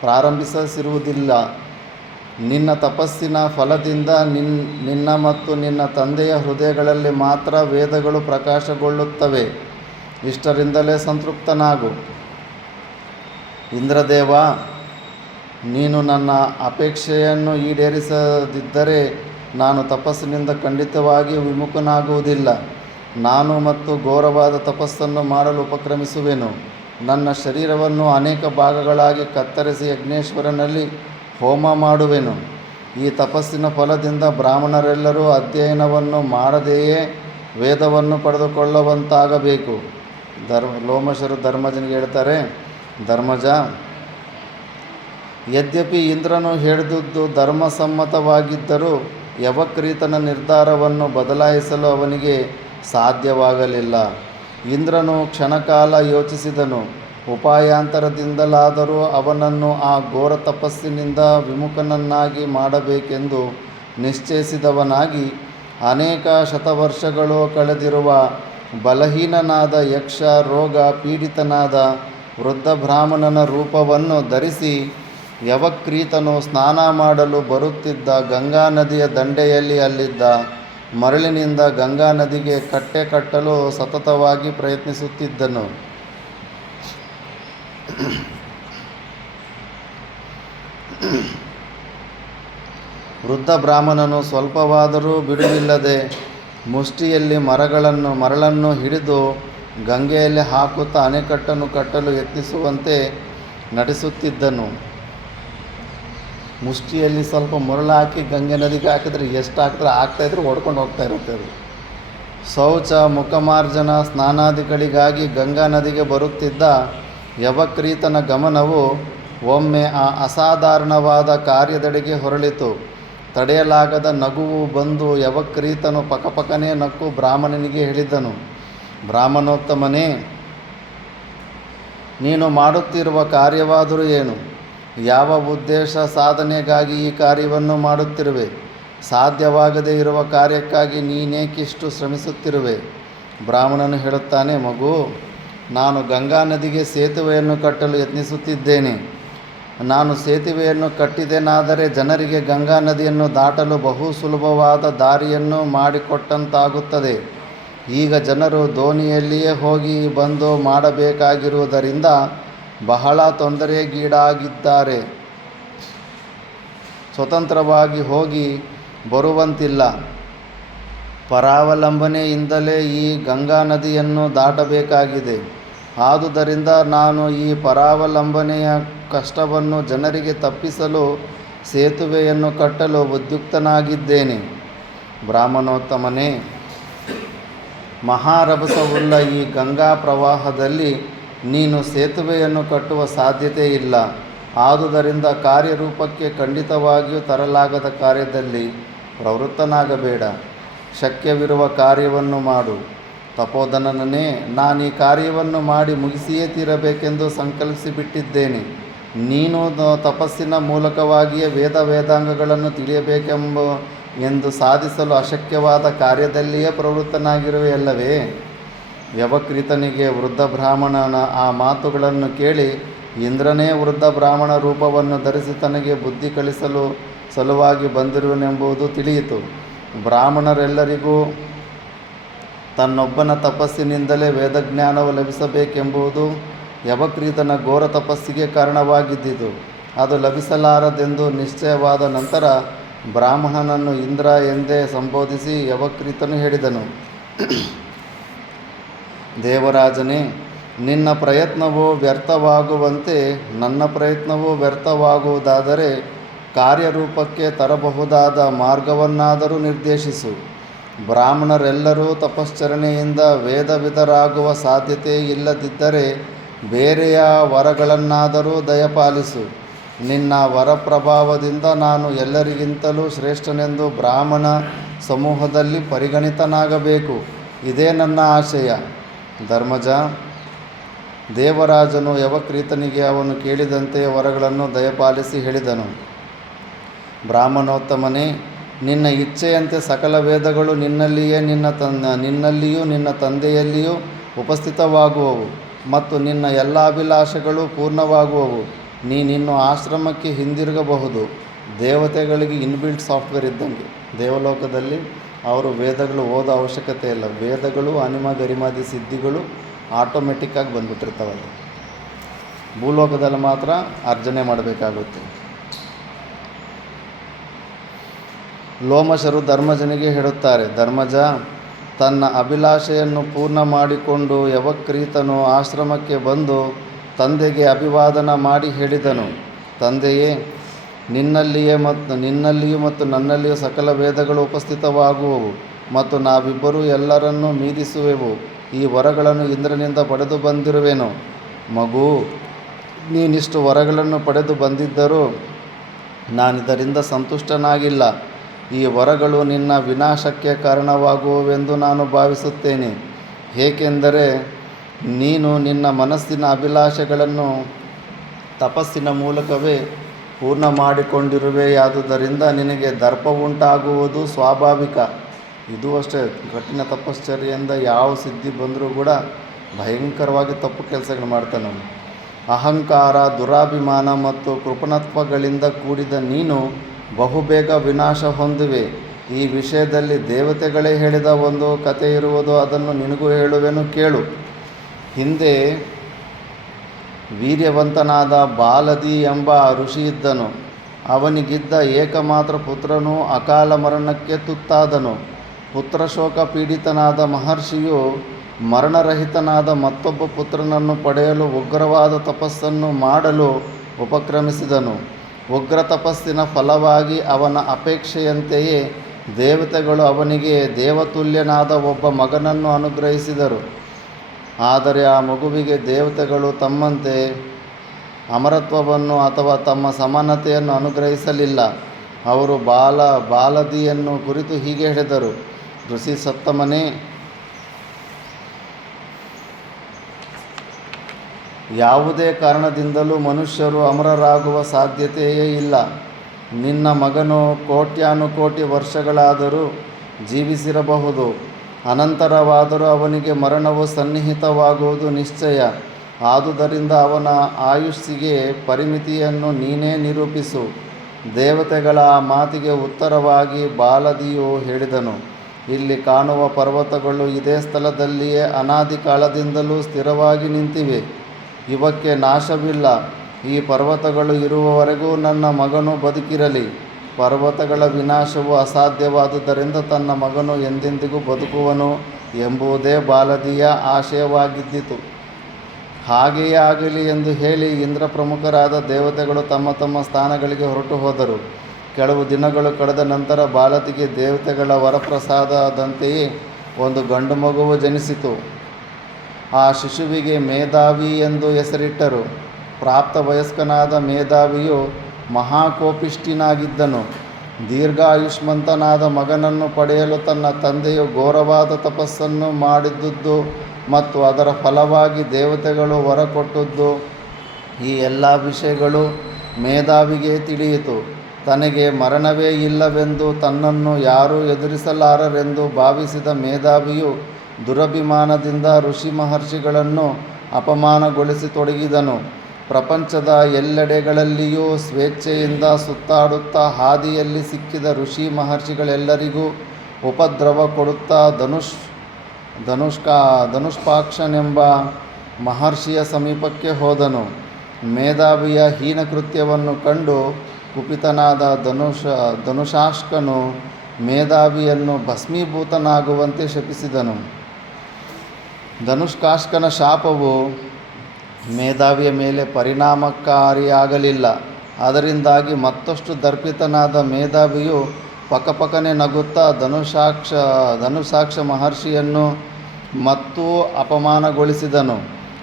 ಪ್ರಾರಂಭಿಸಿರುವುದಿಲ್ಲ. ನಿನ್ನ ತಪಸ್ಸಿನ ಫಲದಿಂದ ನಿನ್ನ ಮತ್ತು ನಿನ್ನ ತಂದೆಯ ಹೃದಯಗಳಲ್ಲಿ ಮಾತ್ರ ವೇದಗಳು ಪ್ರಕಾಶಗೊಳ್ಳುತ್ತವೆ. ಇಷ್ಟರಿಂದಲೇ ಸಂತೃಪ್ತನಾಗು. ಇಂದ್ರದೇವ, ನೀನು ನನ್ನ ಅಪೇಕ್ಷೆಯನ್ನು ಈಡೇರಿಸದಿದ್ದರೆ ನಾನು ತಪಸ್ಸಿನಿಂದ ಖಂಡಿತವಾಗಿ ವಿಮುಖನಾಗುವುದಿಲ್ಲ. ನಾನು ಮತ್ತು ಘೋರವಾದ ತಪಸ್ಸನ್ನು ಮಾಡಲು ಉಪಕ್ರಮಿಸುವೆನು. ನನ್ನ ಶರೀರವನ್ನು ಅನೇಕ ಭಾಗಗಳಾಗಿ ಕತ್ತರಿಸಿ ಯಜ್ಞೇಶ್ವರನಲ್ಲಿ ಹೋಮ ಮಾಡುವೆನು. ಈ ತಪಸ್ಸಿನ ಫಲದಿಂದ ಬ್ರಾಹ್ಮಣರೆಲ್ಲರೂ ಅಧ್ಯಯನವನ್ನು ಮಾಡದೆಯೇ ವೇದವನ್ನು ಪಡೆದುಕೊಳ್ಳುವಂತಾಗಬೇಕು. ಲೋಮಶರು ಧರ್ಮಜನಿಗೆ ಹೇಳ್ತಾರೆ, ಧರ್ಮಜ, ಯದ್ಯಪಿ ಇಂದ್ರನು ಹೇಳಿದುದು ಧರ್ಮಸಮ್ಮತವಾಗಿದ್ದರೂ ಯವಕ್ರೀತನ ನಿರ್ಧಾರವನ್ನು ಬದಲಾಯಿಸಲು ಅವನಿಗೆ ಸಾಧ್ಯವಾಗಲಿಲ್ಲ. ಇಂದ್ರನು ಕ್ಷಣಕಾಲ ಯೋಚಿಸಿದನು. ಉಪಾಯಾಂತರದಿಂದಲಾದರೂ ಅವನನ್ನು ಆ ಘೋರ ತಪಸ್ಸಿನಿಂದ ವಿಮುಖನನ್ನಾಗಿ ಮಾಡಬೇಕೆಂದು ನಿಶ್ಚಯಿಸಿದವನಾಗಿ ಅನೇಕ ಶತವರ್ಷಗಳು ಕಳೆದಿರುವ ಬಲಹೀನನಾದ ಯಕ್ಷ ರೋಗ ಪೀಡಿತನಾದ ವೃದ್ಧ ಬ್ರಾಹ್ಮಣನ ರೂಪವನ್ನು ಧರಿಸಿ ಯವಕ್ರೀತನು ಸ್ನಾನ ಮಾಡಲು ಬರುತ್ತಿದ್ದ ಗಂಗಾ ನದಿಯ ದಂಡೆಯಲ್ಲಿ ಅಲ್ಲಿದ್ದ ಮರಳಿನಿಂದ ಗಂಗಾ ನದಿಗೆ ಕಟ್ಟೆ ಕಟ್ಟಲು ಸತತವಾಗಿ ಪ್ರಯತ್ನಿಸುತ್ತಿದ್ದನು. ವೃದ್ಧ ಬ್ರಾಹ್ಮಣನು ಸ್ವಲ್ಪವಾದರೂ ಬಿಡುವಿಲ್ಲದೆ ಮುಷ್ಟಿಯಲ್ಲಿ ಮರಳನ್ನು ಹಿಡಿದು ಗಂಗೆಯಲ್ಲಿ ಹಾಕುತ್ತಾ ಅಣೆಕಟ್ಟನ್ನು ಕಟ್ಟಲು ಯತ್ನಿಸುವಂತೆ ನಟಿಸುತ್ತಿದ್ದನು. ಮುಷ್ಟಿಯಲ್ಲಿ ಸ್ವಲ್ಪ ಮರಳು ಹಾಕಿ ಗಂಗೆ ನದಿಗೆ ಹಾಕಿದ್ರೆ ಎಷ್ಟು ಆಗ್ತಾಯಿದ್ರು ಓಡ್ಕೊಂಡು ಹೋಗ್ತಾ ಇರುತ್ತೆ ಅದು. ಶೌಚ, ಮುಖಮಾರ್ಜನ, ಸ್ನಾನಾದಿಗಳಿಗಾಗಿ ಗಂಗಾ ನದಿಗೆ ಬರುತ್ತಿದ್ದ ಯವಕ್ರೀತನ ಗಮನವು ಒಮ್ಮೆ ಆ ಅಸಾಧಾರಣವಾದ ಕಾರ್ಯದೆಡೆಗೆ ಹೊರಳಿತು. ತಡೆಯಲಾಗದ ನಗುವು ಬಂದು ಯವಕ್ರೀತನು ಪಕಪಕನೆ ನಕ್ಕು ಬ್ರಾಹ್ಮಣನಿಗೆ ಹೇಳಿದನು, ಬ್ರಾಹ್ಮಣೋತ್ತಮನೇ, ನೀನು ಮಾಡುತ್ತಿರುವ ಕಾರ್ಯವಾದರೂ ಏನು? ಯಾವ ಉದ್ದೇಶ ಸಾಧನೆಗಾಗಿ ಈ ಕಾರ್ಯವನ್ನು ಮಾಡುತ್ತಿರುವೆ? ಸಾಧ್ಯವಾಗದೇ ಇರುವ ಕಾರ್ಯಕ್ಕಾಗಿ ನೀನೇಕಿಷ್ಟು ಶ್ರಮಿಸುತ್ತಿರುವೆ? ಬ್ರಾಹ್ಮಣನು ಹೇಳುತ್ತಾನೆ, ಮಗು, ನಾನು ಗಂಗಾ ನದಿಗೆ ಸೇತುವೆಯನ್ನು ಕಟ್ಟಲು ಯತ್ನಿಸುತ್ತಿದ್ದೇನೆ. ನಾನು ಸೇತುವೆಯನ್ನು ಕಟ್ಟಿದೆನಾದರೆ ಜನರಿಗೆ ಗಂಗಾ ನದಿಯನ್ನು ದಾಟಲು ಬಹು ಸುಲಭವಾದ ದಾರಿಯನ್ನು ಮಾಡಿಕೊಟ್ಟಂತಾಗುತ್ತದೆ. ಈಗ ಜನರು ದೋಣಿಯಲ್ಲಿಯೇ ಹೋಗಿ ಬಂದು ಮಾಡಬೇಕಾಗಿರುವುದರಿಂದ ಬಹಳ ತೊಂದರೆಗೀಡಾಗಿದ್ದಾರೆ. ಸ್ವತಂತ್ರವಾಗಿ ಹೋಗಿ ಬರುವಂತಿಲ್ಲ. ಪರಾವಲಂಬನೆಯಿಂದಲೇ ಈ ಗಂಗಾ ನದಿಯನ್ನು ದಾಟಬೇಕಾಗಿದೆ. ಆದುದರಿಂದ ನಾನು ಈ ಪರಾವಲಂಬನೆಯ ಕಷ್ಟವನ್ನು ಜನರಿಗೆ ತಪ್ಪಿಸಲು ಸೇತುವೆಯನ್ನು ಕಟ್ಟಲು ಉದ್ಯುಕ್ತನಾಗಿದ್ದೇನೆ. ಬ್ರಾಹ್ಮಣೋತ್ತಮನೇ, ಮಹಾರಭಸವುಳ್ಳ ಈ ಗಂಗಾ ಪ್ರವಾಹದಲ್ಲಿ ನೀನು ಸೇತುವೆಯನ್ನು ಕಟ್ಟುವ ಸಾಧ್ಯತೆ ಇಲ್ಲ. ಆದುದರಿಂದ ಕಾರ್ಯರೂಪಕ್ಕೆ ಖಂಡಿತವಾಗಿಯೂ ತರಲಾಗದ ಕಾರ್ಯದಲ್ಲಿ ಪ್ರವೃತ್ತನಾಗಬೇಡ. ಶಕ್ಯವಿರುವ ಕಾರ್ಯವನ್ನು ಮಾಡು. ತಪೋಧನನೇ, ನಾನು ಈ ಕಾರ್ಯವನ್ನು ಮಾಡಿ ಮುಗಿಸಿಯೇ ತೀರಬೇಕೆಂದು ಸಂಕಲ್ಪಿಸಿಬಿಟ್ಟಿದ್ದೇನೆ. ನೀನು ತಪಸ್ಸಿನ ಮೂಲಕವಾಗಿಯೇ ವೇದಾಂಗಗಳನ್ನು ಎಂದು ಸಾಧಿಸಲು ಅಶಕ್ಯವಾದ ಕಾರ್ಯದಲ್ಲಿಯೇ ಪ್ರವೃತ್ತನಾಗಿರುವೆಯಲ್ಲವೇ? ಯವಕ್ರೀತನಿಗೆ ವೃದ್ಧ ಬ್ರಾಹ್ಮಣನ ಆ ಮಾತುಗಳನ್ನು ಕೇಳಿ ಇಂದ್ರನೇ ವೃದ್ಧ ಬ್ರಾಹ್ಮಣ ರೂಪವನ್ನು ಧರಿಸಿ ತನಗೆ ಬುದ್ಧಿ ಕಲಿಸಲು ಸಲುವಾಗಿ ಬಂದಿರುವನೆಂಬುದು ತಿಳಿಯಿತು. ಬ್ರಾಹ್ಮಣರೆಲ್ಲರಿಗೂ ತನ್ನೊಬ್ಬನ ತಪಸ್ಸಿನಿಂದಲೇ ವೇದಜ್ಞಾನವು ಲಭಿಸಬೇಕೆಂಬುದು ಯವಕ್ರೀತನ ಘೋರ ತಪಸ್ಸಿಗೆ ಕಾರಣವಾಗಿದ್ದಿತು. ಅದು ಲಭಿಸಲಾರದೆಂದು ನಿಶ್ಚಯವಾದ ನಂತರ ಬ್ರಾಹ್ಮಣನನ್ನು ಇಂದ್ರ ಎಂದೇ ಸಂಬೋಧಿಸಿ ಯವಕ್ರೀತನು ಹೇಳಿದನು, ದೇವರಾಜನೇ, ನಿನ್ನ ಪ್ರಯತ್ನವು ವ್ಯರ್ಥವಾಗುವಂತೆ ನನ್ನ ಪ್ರಯತ್ನವೂ ವ್ಯರ್ಥವಾಗುವುದಾದರೆ ಕಾರ್ಯರೂಪಕ್ಕೆ ತರಬಹುದಾದ ಮಾರ್ಗವನ್ನಾದರೂ ನಿರ್ದೇಶಿಸು. ಬ್ರಾಹ್ಮಣರೆಲ್ಲರೂ ತಪಶ್ಚರಣೆಯಿಂದ ವೇದವಿದರಾಗುವ ಸಾಧ್ಯತೆ ಇಲ್ಲದಿದ್ದರೆ ಬೇರೆಯ ವರಗಳನ್ನಾದರೂ ದಯಪಾಲಿಸು. ನಿನ್ನ ವರಪ್ರಭಾವದಿಂದ ನಾನು ಎಲ್ಲರಿಗಿಂತಲೂ ಶ್ರೇಷ್ಠನೆಂದು ಬ್ರಾಹ್ಮಣ ಸಮೂಹದಲ್ಲಿ ಪರಿಗಣಿತನಾಗಬೇಕು. ಇದೇ ನನ್ನ ಆಶಯ. ಧರ್ಮಜ, ದೇವರಾಜನು ಯವಕ್ರೀತನಿಗೆ ಅವನು ಕೇಳಿದಂತೆ ವರಗಳನ್ನು ದಯಪಾಲಿಸಿ ಹೇಳಿದನು. ಬ್ರಾಹ್ಮಣೋತ್ತಮನೇ, ನಿನ್ನ ಇಚ್ಛೆಯಂತೆ ಸಕಲ ವೇದಗಳು ನಿನ್ನಲ್ಲಿಯೂ ನಿನ್ನ ತಂದೆಯಲ್ಲಿಯೂ ಉಪಸ್ಥಿತವಾಗುವವು ಮತ್ತು ನಿನ್ನ ಎಲ್ಲ ಅಭಿಲಾಷೆಗಳು ಪೂರ್ಣವಾಗುವವು. ನೀನಿನ್ನು ಆಶ್ರಮಕ್ಕೆ ಹಿಂದಿರುಗಬಹುದು. ದೇವತೆಗಳಿಗೆ ಇನ್ಬಿಲ್ಟ್ ಸಾಫ್ಟ್ವೇರ್ ಇದ್ದಂಗೆ. ದೇವಲೋಕದಲ್ಲಿ ಅವರು ವೇದಗಳು ಓದೋ ಅವಶ್ಯಕತೆ ಇಲ್ಲ. ವೇದಗಳು ಅನಿಮ ಗರಿಮಾದಿ ಸಿದ್ಧಿಗಳು ಆಟೋಮೆಟಿಕ್ಕಾಗಿ ಬಂದುಬಿಟ್ಟಿರ್ತಾವಲ್ಲಿ. ಭೂಲೋಕದಲ್ಲಿ ಮಾತ್ರ ಅರ್ಜನೆ ಮಾಡಬೇಕಾಗುತ್ತೆ. ಲೋಮಶರು ಧರ್ಮಜನಿಗೆ ಹೇಳುತ್ತಾರೆ, ಧರ್ಮಜ, ತನ್ನ ಅಭಿಲಾಷೆಯನ್ನು ಪೂರ್ಣ ಮಾಡಿಕೊಂಡು ಯವಕ್ರೀತನು ಆಶ್ರಮಕ್ಕೆ ಬಂದು ತಂದೆಗೆ ಅಭಿವಾದನ ಮಾಡಿ ಹೇಳಿದನು. ತಂದೆಯೇ, ನಿನ್ನಲ್ಲಿಯೂ ಮತ್ತು ನನ್ನಲ್ಲಿಯೂ ಸಕಲ ವೇದಗಳು ಉಪಸ್ಥಿತವಾಗುವವು ಮತ್ತು ನಾವಿಬ್ಬರೂ ಎಲ್ಲರನ್ನೂ ಮೀರಿಸುವೆವು. ಈ ವರಗಳನ್ನು ಇಂದ್ರನಿಂದ ಪಡೆದು ಬಂದಿರುವೆನು. ಮಗು, ನೀನಿಷ್ಟು ವರಗಳನ್ನು ಪಡೆದು ಬಂದಿದ್ದರೂ ನಾನಿದರಿಂದ ಸಂತುಷ್ಟನಾಗಿಲ್ಲ. ಈ ವರಗಳು ನಿನ್ನ ವಿನಾಶಕ್ಕೆ ಕಾರಣವಾಗುವುವೆಂದು ನಾನು ಭಾವಿಸುತ್ತೇನೆ. ಏಕೆಂದರೆ ನೀನು ನಿನ್ನ ಮನಸ್ಸಿನ ಅಭಿಲಾಷೆಗಳನ್ನು ತಪಸ್ಸಿನ ಮೂಲಕವೇ ಪೂರ್ಣ ಮಾಡಿಕೊಂಡಿರುವೆಯಾದುದರಿಂದ ನಿನಗೆ ದರ್ಪವುಂಟಾಗುವುದು ಸ್ವಾಭಾವಿಕ. ಇದು ಅಷ್ಟೇ, ಕಠಿಣ ತಪಶ್ಚರ್ಯೆಯಿಂದ ಯಾವ ಸಿದ್ಧಿ ಬಂದರೂ ಕೂಡ ಭಯಂಕರವಾಗಿ ತಪ್ಪು ಕೆಲಸಗಳು ಮಾಡ್ತಾನೆ. ಅಹಂಕಾರ, ದುರಾಭಿಮಾನ ಮತ್ತು ಕೃಪಣತ್ವಗಳಿಂದ ಕೂಡಿದ ನೀನು ಬಹುಬೇಗ ವಿನಾಶ ಹೊಂದುವೆ. ಈ ವಿಷಯದಲ್ಲಿ ದೇವತೆಗಳೇ ಹೇಳಿದ ಒಂದು ಕಥೆ ಇರುವುದು, ಅದನ್ನು ನಿನಗೂ ಹೇಳುವೆನು, ಕೇಳು. ಹಿಂದೆ ವೀರ್ಯವಂತನಾದ ಬಾಲದಿ ಎಂಬ ಋಷಿ ಇದ್ದನು. ಅವನಿಗಿದ್ದ ಏಕಮಾತ್ರ ಪುತ್ರನು ಅಕಾಲ ಮರಣಕ್ಕೆ ತುತ್ತಾದನು. ಪುತ್ರಶೋಕ ಪೀಡಿತನಾದ ಮಹರ್ಷಿಯು ಮರಣರಹಿತನಾದ ಮತ್ತೊಬ್ಬ ಪುತ್ರನನ್ನು ಪಡೆಯಲು ಉಗ್ರವಾದ ತಪಸ್ಸನ್ನು ಮಾಡಲು ಉಪಕ್ರಮಿಸಿದನು. ಉಗ್ರ ತಪಸ್ಸಿನ ಫಲವಾಗಿ ಅವನ ಅಪೇಕ್ಷೆಯಂತೆಯೇ ದೇವತೆಗಳು ಅವನಿಗೆ ದೇವತುಲ್ಯನಾದ ಒಬ್ಬ ಮಗನನ್ನು ಅನುಗ್ರಹಿಸಿದರು. ಆದರೆ ಆ ಮಗುವಿಗೆ ದೇವತೆಗಳು ತಮ್ಮಂತೆ ಅಮರತ್ವವನ್ನು ಅಥವಾ ತಮ್ಮ ಸಮಾನತೆಯನ್ನು ಅನುಗ್ರಹಿಸಲಿಲ್ಲ. ಅವರು ಬಾಲದಿಯನ್ನು ಕುರಿತು ಹೀಗೆ ಹೇಳಿದರು, ಋಷಿ ಸತ್ತಮನೇ, ಯಾವುದೇ ಕಾರಣದಿಂದಲೂ ಮನುಷ್ಯರು ಅಮರರಾಗುವ ಸಾಧ್ಯತೆಯೇ ಇಲ್ಲ. ನಿನ್ನ ಮಗನು ಕೋಟ್ಯಾನುಕೋಟಿ ವರ್ಷಗಳಾದರೂ ಜೀವಿಸಿರಬಹುದು. ಅನಂತರವಾದರೂ ಅವನಿಗೆ ಮರಣವು ಸನ್ನಿಹಿತವಾಗುವುದು ನಿಶ್ಚಯ. ಆದುದರಿಂದ ಅವನ ಆಯುಷ್ಸಿಗೆ ಪರಿಮಿತಿಯನ್ನು ನೀನೇ ನಿರೂಪಿಸು. ದೇವತೆಗಳ ಆ ಮಾತಿಗೆ ಉತ್ತರವಾಗಿ ಬಾಲದಿಯು ಹೇಳಿದನು, ಇಲ್ಲಿ ಕಾಣುವ ಪರ್ವತಗಳು ಇದೇ ಸ್ಥಳದಲ್ಲಿಯೇ ಅನಾದಿ ಕಾಲದಿಂದಲೂ ಸ್ಥಿರವಾಗಿ ನಿಂತಿವೆ. ಇವಕ್ಕೆ ನಾಶವಿಲ್ಲ. ಈ ಪರ್ವತಗಳು ಇರುವವರೆಗೂ ನನ್ನ ಮಗನು ಬದುಕಿರಲಿ. ಪರ್ವತಗಳ ವಿನಾಶವು ಅಸಾಧ್ಯವಾದುದರಿಂದ ತನ್ನ ಮಗನು ಎಂದೆಂದಿಗೂ ಬದುಕುವನು ಎಂಬುದೇ ಬಾಲದಿಯ ಆಶಯವಾಗಿದ್ದಿತು. ಹಾಗೆಯೇ ಆಗಲಿ ಎಂದು ಹೇಳಿ ಇಂದ್ರ ಪ್ರಮುಖರಾದ ದೇವತೆಗಳು ತಮ್ಮ ತಮ್ಮ ಸ್ಥಾನಗಳಿಗೆ ಹೊರಟು ಹೋದರು. ಕೆಲವು ದಿನಗಳು ಕಳೆದ ನಂತರ ಬಾಲದಿಗೆ ದೇವತೆಗಳ ವರಪ್ರಸಾದದಂತೆಯೇ ಒಂದು ಗಂಡು ಮಗುವು ಜನಿಸಿತು. ಆ ಶಿಶುವಿಗೆ ಮೇಧಾವಿ ಎಂದು ಹೆಸರಿಟ್ಟರು. ಪ್ರಾಪ್ತ ವಯಸ್ಕನಾದ ಮೇಧಾವಿಯು ಮಹಾಕೋಪಿಷ್ಠನಾಗಿದ್ದನು. ದೀರ್ಘಾಯುಷ್ಮಂತನಾದ ಮಗನನ್ನು ಪಡೆಯಲು ತನ್ನ ತಂದೆಯು ಘೋರವಾದ ತಪಸ್ಸನ್ನು ಮಾಡಿದ್ದುದು ಮತ್ತು ಅದರ ಫಲವಾಗಿ ದೇವತೆಗಳು ವರ ಕೊಟ್ಟದ್ದು, ಈ ಎಲ್ಲ ವಿಷಯಗಳು ಮೇಧಾವಿಗೆ ತಿಳಿಯಿತು. ತನಗೆ ಮರಣವೇ ಇಲ್ಲವೆಂದು, ತನ್ನನ್ನು ಯಾರೂ ಎದುರಿಸಲಾರರೆಂದು ಭಾವಿಸಿದ ಮೇಧಾವಿಯು ದುರಭಿಮಾನದಿಂದ ಋಷಿ ಮಹರ್ಷಿಗಳನ್ನು ಅಪಮಾನಗೊಳಿಸತೊಡಗಿದನು. ಪ್ರಪಂಚದ ಎಲ್ಲೆಡೆಗಳಲ್ಲಿಯೂ ಸ್ವೇಚ್ಛೆಯಿಂದ ಸುತ್ತಾಡುತ್ತಾ ಹಾದಿಯಲ್ಲಿ ಸಿಕ್ಕಿದ ಋಷಿ ಮಹರ್ಷಿಗಳೆಲ್ಲರಿಗೂ ಉಪದ್ರವ ಕೊಡುತ್ತಾ ಧನುಷ್ಪಾಕ್ಷನೆಂಬ ಮಹರ್ಷಿಯ ಸಮೀಪಕ್ಕೆ ಹೋದನು. ಮೇಧಾವಿಯ ಹೀನಕೃತ್ಯವನ್ನು ಕಂಡು ಕುಪಿತನಾದ ಧನುಷಾಷ್ಕನು ಮೇಧಾವಿಯನ್ನು ಭಸ್ಮೀಭೂತನಾಗುವಂತೆ ಶಪಿಸಿದನು. ಧನುಷ್ಕಾಷ್ಕನ ಶಾಪವು ಮೇಧಾವಿಯ ಮೇಲೆ ಪರಿಣಾಮಕಾರಿಯಾಗಲಿಲ್ಲ. ಅದರಿಂದಾಗಿ ಮತ್ತಷ್ಟು ದರ್ಪಿತನಾದ ಮೇಧಾವಿಯು ಪಕಪಕನೆ ನಗುತ್ತಾ ಧನುಷಾಕ್ಷ ಮಹರ್ಷಿಯನ್ನು ಮತ್ತೂ ಅಪಮಾನಗೊಳಿಸಿದನು.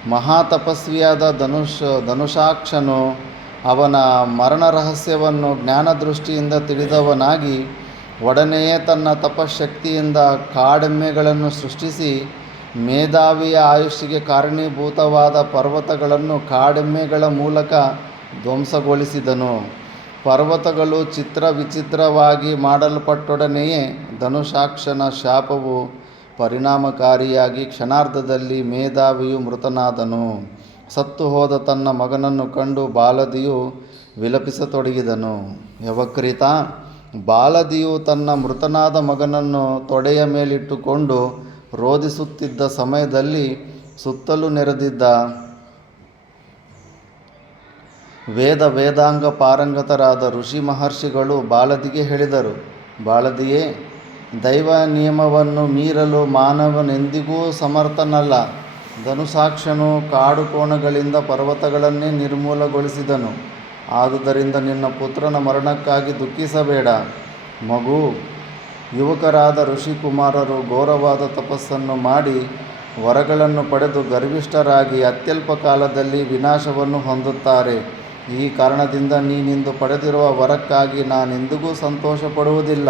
ಮಹಾತಪಸ್ವಿಯಾದ ಧನುಷಾಕ್ಷನು ಅವನ ಮರಣ ರಹಸ್ಯವನ್ನು ಜ್ಞಾನದೃಷ್ಟಿಯಿಂದ ತಿಳಿದವನಾಗಿ ಒಡನೆಯೇ ತನ್ನ ತಪಶಕ್ತಿಯಿಂದ ಕಾಡೆಮ್ಮೆಗಳನ್ನು ಸೃಷ್ಟಿಸಿ ಮೇಧಾವಿಯ ಆಯುಷ್ಸಿಗೆ ಕಾರಣೀಭೂತವಾದ ಪರ್ವತಗಳನ್ನು ಕಾಡೆಮ್ಮೆಗಳ ಮೂಲಕ ಧ್ವಂಸಗೊಳಿಸಿದನು. ಪರ್ವತಗಳು ಚಿತ್ರ ವಿಚಿತ್ರವಾಗಿ ಮಾಡಲ್ಪಟ್ಟೊಡನೆಯೇ ಧನುಷಾಕ್ಷನ ಶಾಪವು ಪರಿಣಾಮಕಾರಿಯಾಗಿ ಕ್ಷಣಾರ್ಧದಲ್ಲಿ ಮೇಧಾವಿಯು ಮೃತನಾದನು. ಸತ್ತು ಹೋದ ತನ್ನ ಮಗನನ್ನು ಕಂಡು ಬಾಲದಿಯು ವಿಲಪಿಸತೊಡಗಿದನು. ಯವಕ್ರೀತ, ಬಾಲದಿಯು ತನ್ನ ಮೃತನಾದ ಮಗನನ್ನು ತೊಡೆಯ ಮೇಲಿಟ್ಟುಕೊಂಡು ರೋದಿಸುತ್ತಿದ್ದ ಸಮಯದಲ್ಲಿ ಸುತ್ತಲೂ ನೆರೆದಿದ್ದ ವೇದಾಂಗ ಪಾರಂಗತರಾದ ಋಷಿ ಮಹರ್ಷಿಗಳು ಬಾಲದಿಗೆ ಹೇಳಿದರು, ಬಾಲದಿಯೇ, ದೈವ ನಿಯಮವನ್ನು ಮೀರಲು ಮಾನವನೆಂದಿಗೂ ಸಮರ್ಥನಲ್ಲ. ಧನುಸಾಕ್ಷನು ಕಾಡು ಕೋಣಗಳಿಂದ ಪರ್ವತಗಳನ್ನೇ ನಿರ್ಮೂಲಗೊಳಿಸಿದನು. ಆದುದರಿಂದ ನಿನ್ನ ಪುತ್ರನ ಮರಣಕ್ಕಾಗಿ ದುಃಖಿಸಬೇಡ. ಮಗು, ಯುವಕರಾದ ಋಷಿಕುಮಾರರು ಘೋರವಾದ ತಪಸ್ಸನ್ನು ಮಾಡಿ ವರಗಳನ್ನು ಪಡೆದು ಗರ್ವಿಷ್ಠರಾಗಿ ಅತ್ಯಲ್ಪ ಕಾಲದಲ್ಲಿ ವಿನಾಶವನ್ನು ಹೊಂದುತ್ತಾರೆ. ಈ ಕಾರಣದಿಂದ ನೀನಿಂದು ಪಡೆದಿರುವ ವರಕ್ಕಾಗಿ ನಾನೆಂದಿಗೂ ಸಂತೋಷ ಪಡುವುದಿಲ್ಲ.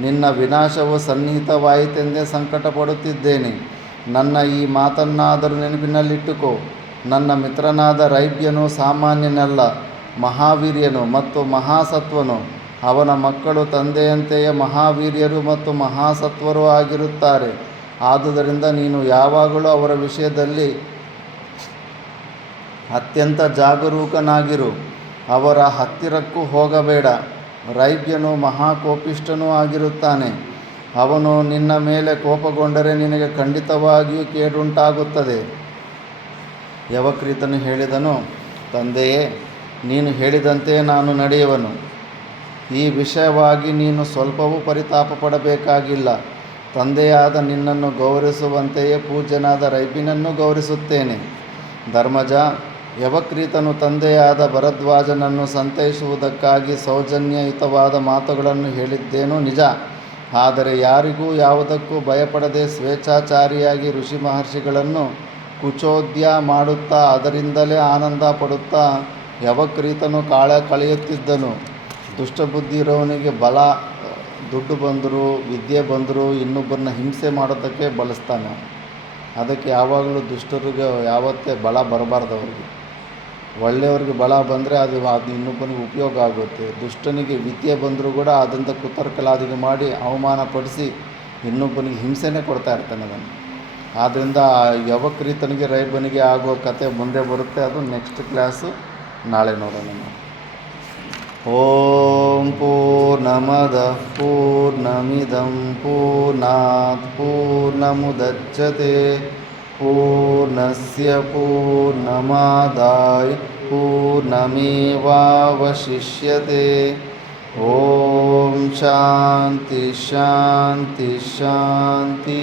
ನಿನ್ನ ವಿನಾಶವು ಸನ್ನಿಹಿತವಾಯಿತೆಂದೇ ಸಂಕಟಪಡುತ್ತಿದ್ದೇನೆ. ನನ್ನ ಈ ಮಾತನ್ನಾದರೂ ನೆನಪಿನಲ್ಲಿಟ್ಟುಕೋ. ನನ್ನ ಮಿತ್ರನಾದ ರೈಬ್ಯನು ಸಾಮಾನ್ಯನಲ್ಲ, ಮಹಾವೀರ್ಯನು ಮತ್ತು ಮಹಾಸತ್ವನು. ಅವನ ಮಕ್ಕಳು ತಂದೆಯಂತೆಯೇ ಮಹಾವೀರ್ಯರು ಮತ್ತು ಮಹಾಸತ್ವರೂ ಆಗಿರುತ್ತಾರೆ. ಆದುದರಿಂದ ನೀನು ಯಾವಾಗಲೂ ಅವರ ವಿಷಯದಲ್ಲಿ ಅತ್ಯಂತ ಜಾಗರೂಕನಾಗಿರು. ಅವರ ಹತ್ತಿರಕ್ಕೂ ಹೋಗಬೇಡ. ರೈಬ್ಯನು ಮಹಾಕೋಪಿಷ್ಠನೂ ಆಗಿರುತ್ತಾನೆ. ಅವನು ನಿನ್ನ ಮೇಲೆ ಕೋಪಗೊಂಡರೆ ನಿನಗೆ ಖಂಡಿತವಾಗಿಯೂ ಕೇಡುಂಟಾಗುತ್ತದೆ. ಯವಕ್ರೀತನು ಹೇಳಿದನು, ತಂದೆಯೇ, ನೀನು ಹೇಳಿದಂತೆ ನಾನು ನಡೆಯುವನು. ಈ ವಿಷಯವಾಗಿ ನೀನು ಸ್ವಲ್ಪವೂ ಪರಿತಾಪ ಪಡಬೇಕಾಗಿಲ್ಲ. ತಂದೆಯಾದ ನಿನ್ನನ್ನು ಗೌರವಿಸುವಂತೆಯೇ ಪೂಜ್ಯನಾದ ರೈಬಿನನ್ನು ಗೌರವಿಸುತ್ತೇನೆ. ಧರ್ಮಜ, ಯವಕ್ರೀತನು ತಂದೆಯಾದ ಭರದ್ವಾಜನನ್ನು ಸಂತೈಸುವುದಕ್ಕಾಗಿ ಸೌಜನ್ಯಯುತವಾದ ಮಾತುಗಳನ್ನು ಹೇಳಿದ್ದೇನೋ ನಿಜ. ಆದರೆ ಯಾರಿಗೂ ಯಾವುದಕ್ಕೂ ಭಯಪಡದೆ ಸ್ವೇಚ್ಛಾಚಾರಿಯಾಗಿ ಋಷಿ ಮಹರ್ಷಿಗಳನ್ನು ಕುಚೋದ್ಯ ಮಾಡುತ್ತಾ ಅದರಿಂದಲೇ ಆನಂದ ಪಡುತ್ತಾ ಯವಕ್ರೀತನು ಕಳೆಯುತ್ತಿದ್ದನು. ದುಷ್ಟಬುದ್ಧಿ ಇರೋವನಿಗೆ ಬಲ, ದುಡ್ಡು ಬಂದರೂ ವಿದ್ಯೆ ಬಂದರೂ ಇನ್ನೊಬ್ಬರನ್ನ ಹಿಂಸೆ ಮಾಡೋದಕ್ಕೆ ಬಳಸ್ತಾನೆ. ಅದಕ್ಕೆ ಯಾವಾಗಲೂ ದುಷ್ಟರಿಗೆ ಯಾವತ್ತೇ ಬಲ ಬರಬಾರ್ದು. ಅವರಿಗೆ ಒಳ್ಳೆಯವ್ರಿಗೆ ಬಲ ಬಂದರೆ ಅದು ಇನ್ನೊಬ್ಬನಿಗೆ ಉಪಯೋಗ ಆಗುತ್ತೆ. ದುಷ್ಟನಿಗೆ ವಿದ್ಯೆ ಬಂದರೂ ಕೂಡ ಅದರಿಂದ ಕುತರ್ಕಲಾದಿಗೆ ಮಾಡಿ ಅವಮಾನಪಡಿಸಿ ಇನ್ನೊಬ್ಬನಿಗೆ ಹಿಂಸೆನೇ ಕೊಡ್ತಾ ಇರ್ತಾನೆ ಅದನ್ನು. ಆದ್ದರಿಂದ ಯವಕ್ರೀತನಿಗೆ ರೈಬನಿಗೆ ಆಗೋ ಕತೆ ಮುಂದೆ ಬರುತ್ತೆ. ಅದು ನೆಕ್ಸ್ಟ್ ಕ್ಲಾಸು ನಾಳೆ ನೋಡೋಣ. ಓಂ ಪೂರ್ಣಮದಃ ಪೂರ್ಣಮಿದಂ ಪೂರ್ಣಾತ್ ಪೂರ್ಣಮುದಚ್ಯತೆ ಪೂರ್ಣಸ್ಯ ಪೂರ್ಣಮಾದಾಯ ಪೂರ್ಣಮೇವಾವಶಿಷ್ಯತೆ. ಓಂ ಶಾಂತಿ ಶಾಂತಿ ಶಾಂತಿ.